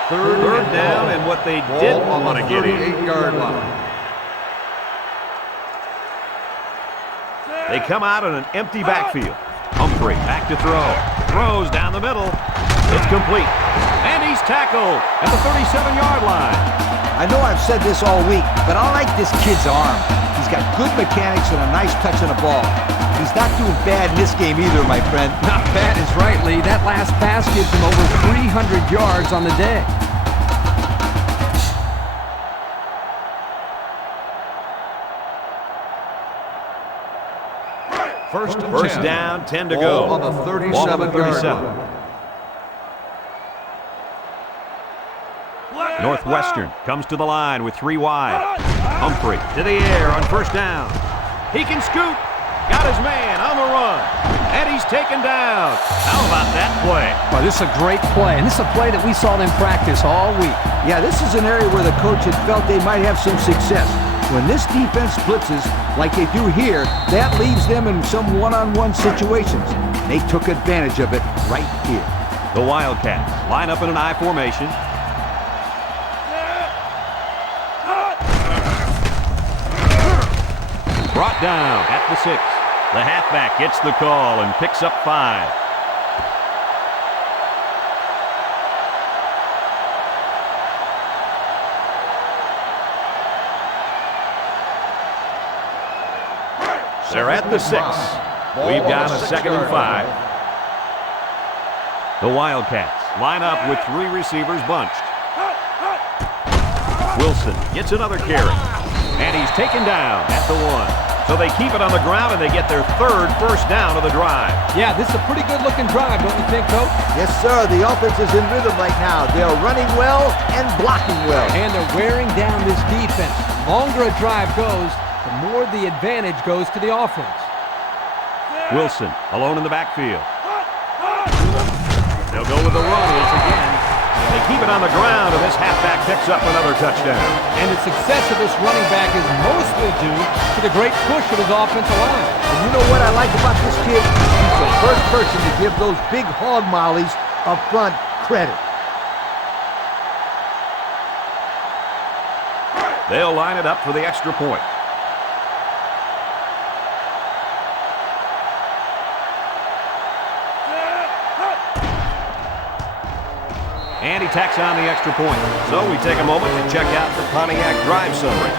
Third down, and what they didn't want to get in. 38-yard line. They come out in an empty backfield. Humphrey back to throw. Throws down the middle. It's complete. And he's tackled at the 37-yard line. I know I've said this all week, but I like this kid's arm. He's got good mechanics and a nice touch on the ball. He's not doing bad in this game either, my friend. Not bad is right, Lee. That last pass gives him over 300 yards on the day. First down, 10 to go. Ball on the 37-yard line. Northwestern comes to the line with 3 wide. Humphrey to the air on first down. He can scoot. Got his man on the run. And he's taken down. How about that play? Well, this is a great play, and this is a play that we saw them practice all week. Yeah, this is an area where the coach had felt they might have some success. When this defense blitzes like they do here, that leaves them in some one-on-one situations. They took advantage of it right here. The Wildcats line up in an I formation. Brought down at the 6. The halfback gets the call and picks up 5. They're at the 6. We've got a 2nd and 5. The Wildcats line up with 3 receivers bunched. Wilson gets another carry. And he's taken down at the 1. So they keep it on the ground and they get their 3rd first down of the drive. Yeah, this is a pretty good-looking drive, don't you think, Coach? Yes, sir. The offense is in rhythm right now. They're running well and blocking well. And they're wearing down this defense. The longer a drive goes, the more the advantage goes to the offense. Wilson alone in the backfield. They'll go with the run once again. They keep it on the ground, and this halfback picks up another touchdown. And the success of this running back is mostly due to the great push of his offensive line. And you know what I like about this kid? He's the first person to give those big hog mollies up front credit. They'll line it up for the extra point. And And he tacks on the extra point. So we take a moment to check out the Pontiac drive summary.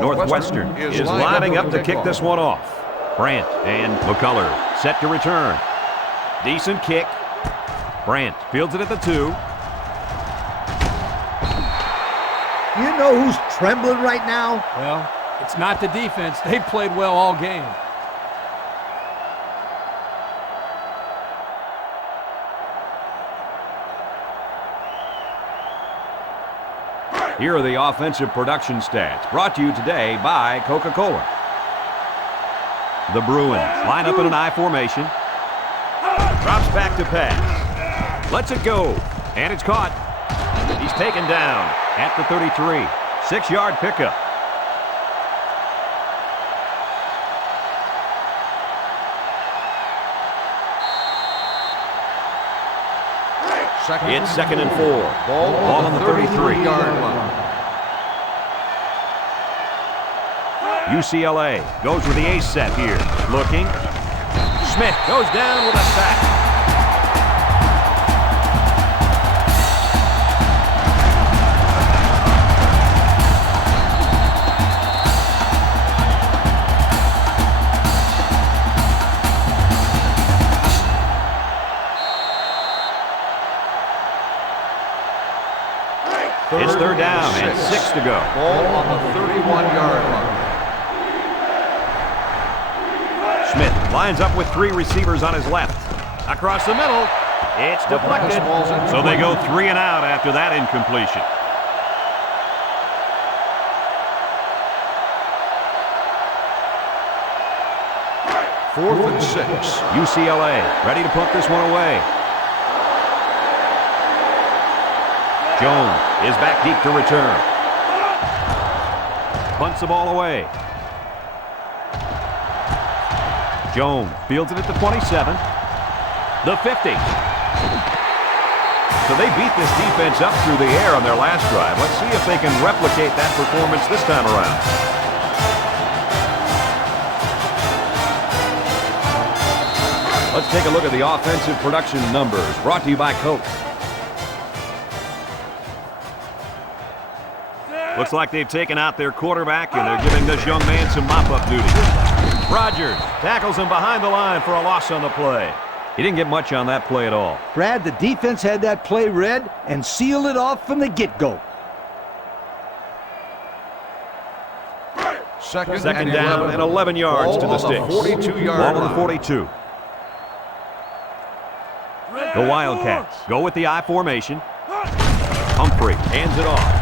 Northwestern is lining up to kick this one off. Brandt and McCullough set to return. Decent kick. Brandt fields it at the 2. You know who's trembling right now? Well, it's not the defense. They played well all game. Here are the offensive production stats, brought to you today by Coca-Cola. The Bruins line up in an I formation. Drops back to pass. Lets it go. And it's caught. He's taken down at the 33. 6-yard pickup. It's 2nd and 4. Ball on the 33-yard line. UCLA goes with the ace set here. Looking. Smith goes down with a sack. It's 3rd down and 6 to go. Ball on the 31-yard line. Smith lines up with 3 receivers on his left. Across the middle. It's deflected. So they go 3 and out after that incompletion. Fourth and 6. UCLA ready to pump this one away. Jones is back deep to return. Punts the ball away. Jones fields it at the 27. The 50. So they beat this defense up through the air on their last drive. Let's see if they can replicate that performance this time around. Let's take a look at the offensive production numbers, brought to you by Coke. Looks like they've taken out their quarterback, and they're giving this young man some mop-up duty. Rogers tackles him behind the line for a loss on the play. He didn't get much on that play at all. Brad, the defense had that play read and sealed it off from the get-go. Second down and 11 yards to the sticks. 42-yard Ball on line. the 42. The Wildcats go with the I formation. Humphrey hands it off.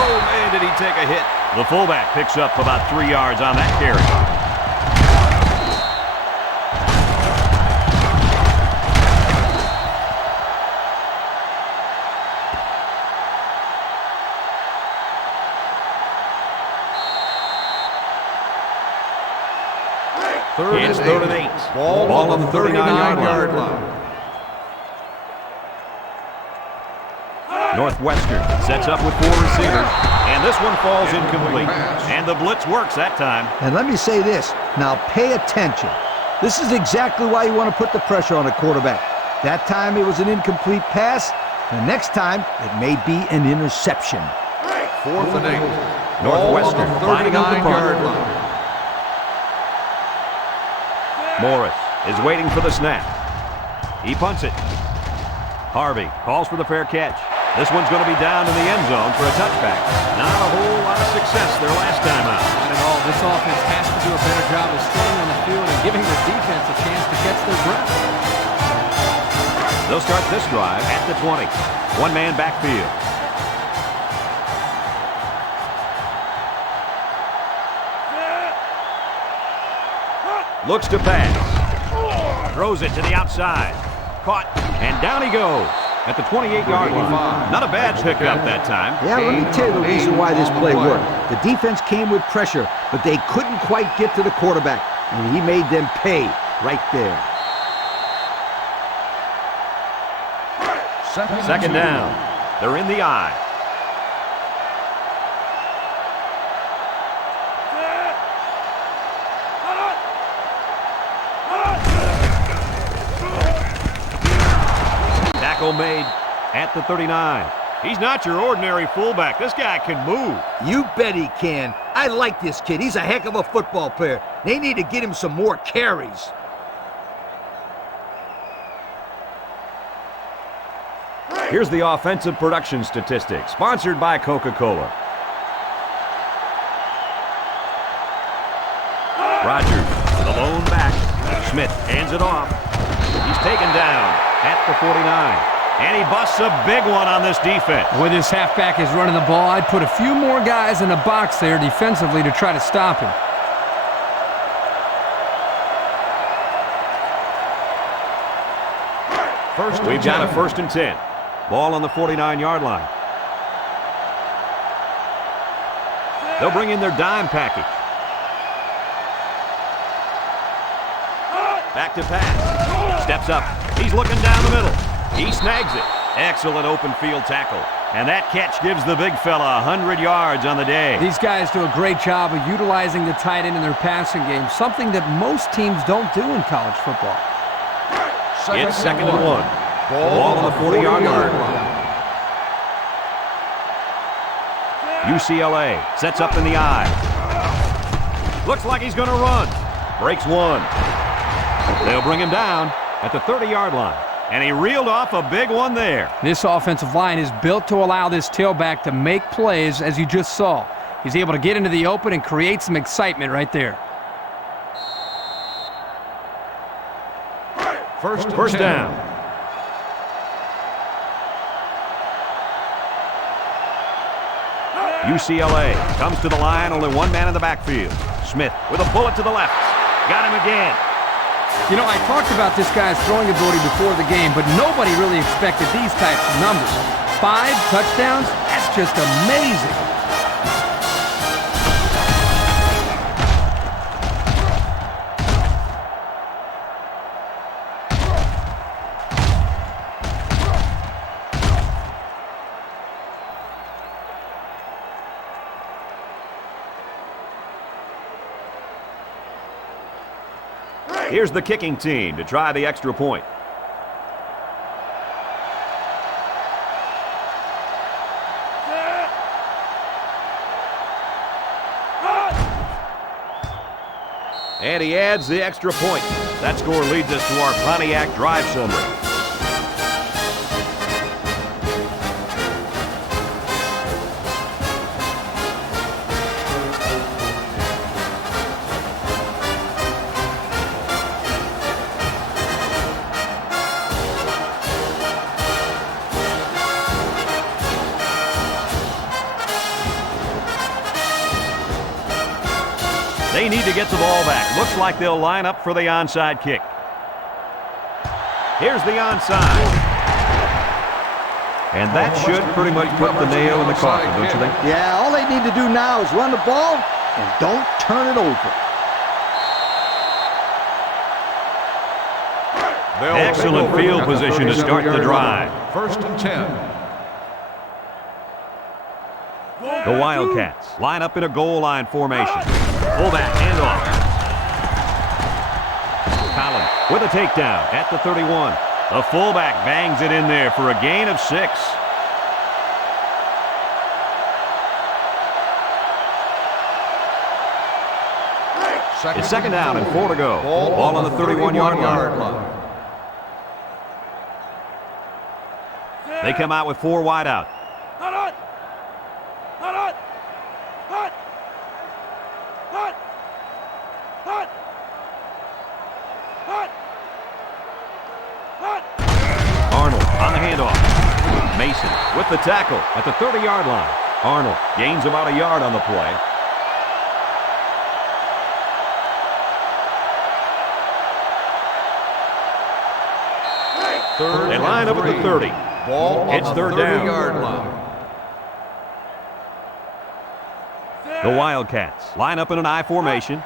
Oh, man, did he take a hit. The fullback picks up about 3 yards on that carry. It's 3rd and 8. Ball on the 39-yard line. Northwestern sets up with 4 receivers, and this one falls incomplete. And the blitz works that time. And let me say this, now pay attention. This is exactly why you want to put the pressure on a quarterback. That time it was an incomplete pass. The next time it may be an interception. 4th and 8. Northwestern lining up the punt. 39-yard line. Morris is waiting for the snap. He punts it. Harvey calls for the fair catch. This one's going to be down in the end zone for a touchback. Not a whole lot of success their last time out. Not at all. This offense has to do a better job of staying on the field and giving their defense a chance to catch their breath. They'll start this drive at the 20. One-man backfield. Looks to pass. Throws it to the outside. Caught, and down he goes. at the 28-yard line. Not a bad pickup that time. Yeah, let me tell you the reason why this play worked. The defense came with pressure, but they couldn't quite get to the quarterback, and he made them pay right there. Second down. They're in the eye. Tackle made at the 39. He's not your ordinary fullback. This guy can move. You bet he can. I like this kid. He's a heck of a football player. They need to get him some more carries. Here's the offensive production statistics, sponsored by Coca-Cola. Rogers, the lone back. Smith hands it off. He's taken down at the 49. And he busts a big one on this defense. With this halfback is running the ball, I'd put a few more guys in the box there defensively to try to stop him. We've got a 1st and 10. Ball on the 49-yard line. They'll bring in their dime package. Back to pass. Steps up. He's looking down the middle. He snags it. Excellent open field tackle. And that catch gives the big fella 100 yards on the day. These guys do a great job of utilizing the tight end in their passing game, something that most teams don't do in college football. It's 2nd and 1. Ball on the 40-yard line. UCLA sets up in the eye. Looks like he's going to run. Breaks one. They'll bring him down at the 30-yard line. And he reeled off a big one there. This offensive line is built to allow this tailback to make plays, as you just saw. He's able to get into the open and create some excitement right there. First down. UCLA comes to the line, only one man in the backfield. Smith with a bullet to the left. Got him again. You know, I talked about this guy's throwing ability before the game, but nobody really expected these types of numbers. 5 touchdowns? That's just amazing. Here's the kicking team to try the extra point. And he adds the extra point. That score leads us to our Pontiac drive summary. They need to get the ball back. Looks like they'll line up for the onside kick. Here's the onside. And that should pretty much put the nail in the coffin, don't you think? Yeah, all they need to do now is run the ball and don't turn it over. Excellent field position to start the drive. 1st and 10. The Wildcats line up in a goal line formation. Fullback, handoff. Collins with a takedown at the 31. The fullback bangs it in there for a gain of 6. It's 2nd down and 4 to go. Ball on the 31-yard line. They come out with 4 wide out. Arnold on the handoff. Mason with the tackle at the 30-yard line. Arnold gains about a yard on the play. They line up at the 30. Ball on It's the third down. 30-yard line. The Wildcats line up in an I formation.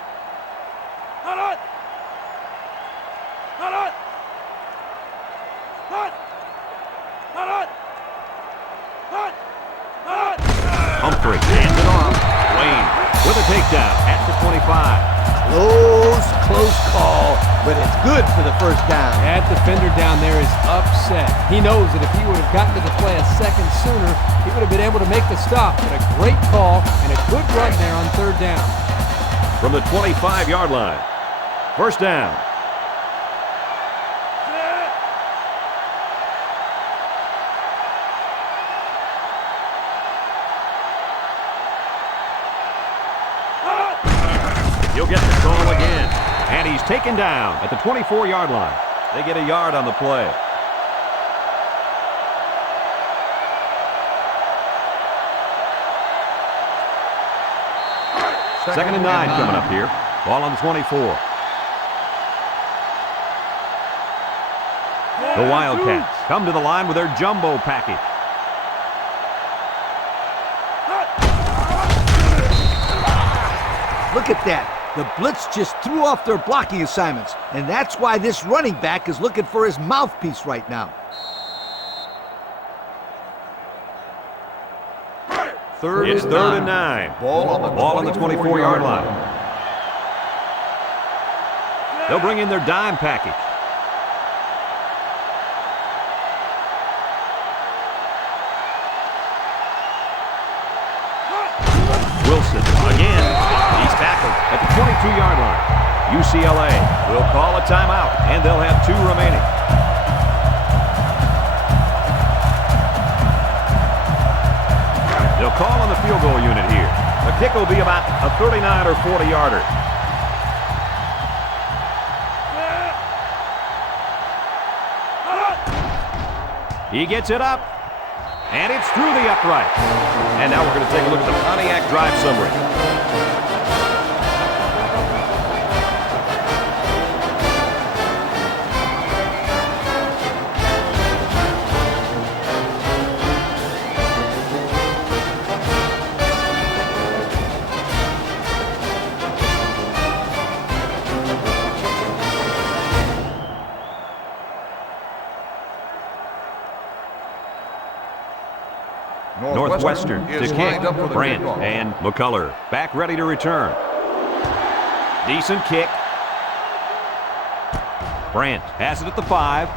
Hot, hot. Hot, hot. Hot. Hot, hot. Hot. Hot. Humphrey hands it off. Wayne with a takedown at the 25. Close call, but it's good for the first down. That defender down there is upset. He knows that if he would have gotten to the play a second sooner, he would have been able to make the stop. But a great call and a good run there on third down. From the 25-yard line. First down. You'll get the call again. And he's taken down at the 24-yard line. They get a yard on the play. Second and 9 coming up here. Ball on the 24. The Wildcats come to the line with their jumbo package. Look at that. The blitz just threw off their blocking assignments, and that's why this running back is looking for his mouthpiece right now. It's third and 9. Ball on the 24-yard line. They'll bring in their dime package. Wilson again. He's tackled at the 22-yard line. UCLA will call a timeout, and they'll have 2 remaining. They'll call on the field goal unit here. The kick will be about a 39 or 40-yarder. He gets it up, and it's through the upright. And now we're going to take a look at the Pontiac drive summary. Northwestern to kick. Brandt and McCullough back ready to return. Decent kick. Brandt has it at the 5.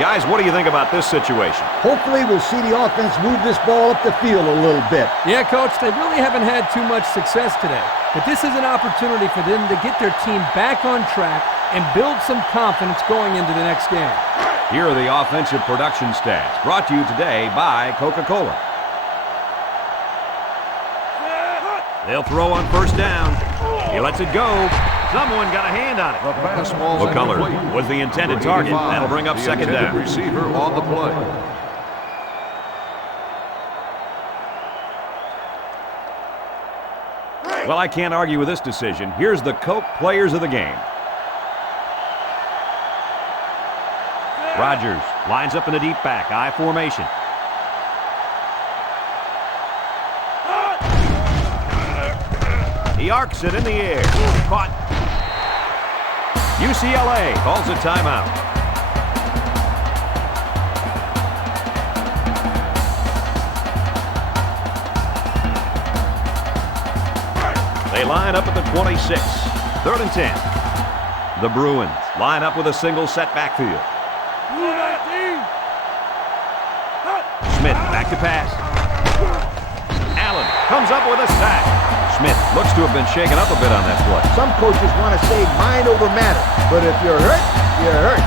Guys, what do you think about this situation? Hopefully we'll see the offense move this ball up the field a little bit. Yeah, Coach, they really haven't had too much success today. But this is an opportunity for them to get their team back on track and build some confidence going into the next game. Here are the offensive production stats, brought to you today by Coca-Cola. They'll throw on first down. He lets it go. Someone got a hand on it. The fastball McCullough was the intended target. That'll bring up second down. Receiver on the play. Well, I can't argue with this decision. Here's the Coke players of the game. Rogers lines up in a deep back, I formation. He arcs it in the air. Caught. UCLA calls a timeout. They line up at the 26. Third and 10. The Bruins line up with a single set backfield. Smith back to pass. Allen comes up with a sack. Smith looks to have been shaken up a bit on that play. Some coaches want to say mind over matter, but if you're hurt, you're hurt.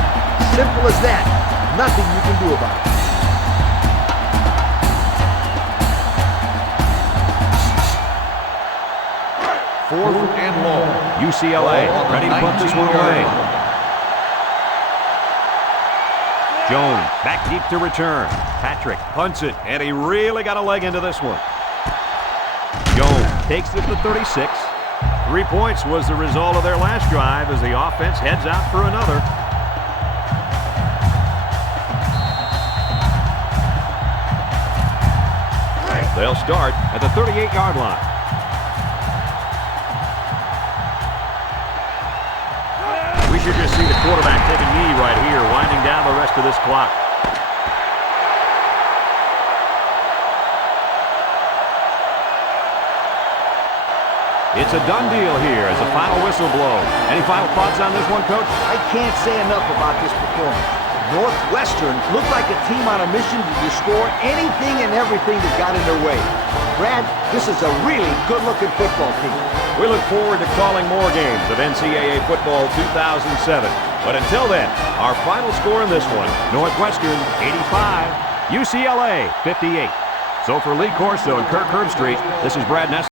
Simple as that. Nothing you can do about it. Fourth and long. UCLA ready to put this one away. Jones back deep to return. Patrick punts it, and he really got a leg into this one. Jones takes it to 36. 3 points was the result of their last drive as the offense heads out for another. They'll start at the 38-yard line. We should just see the quarterback take a knee right here, winding down the rest of this clock. It's a done deal here as the final whistle blows. Any final thoughts on this one, Coach? I can't say enough about this performance. Northwestern looked like a team on a mission to destroy anything and everything that got in their way. Brad, this is a really good-looking football team. We look forward to calling more games of NCAA football 2007. But until then, our final score in this one, Northwestern 85, UCLA 58. So for Lee Corso and Kirk Herbstreit, this is Brad Ness.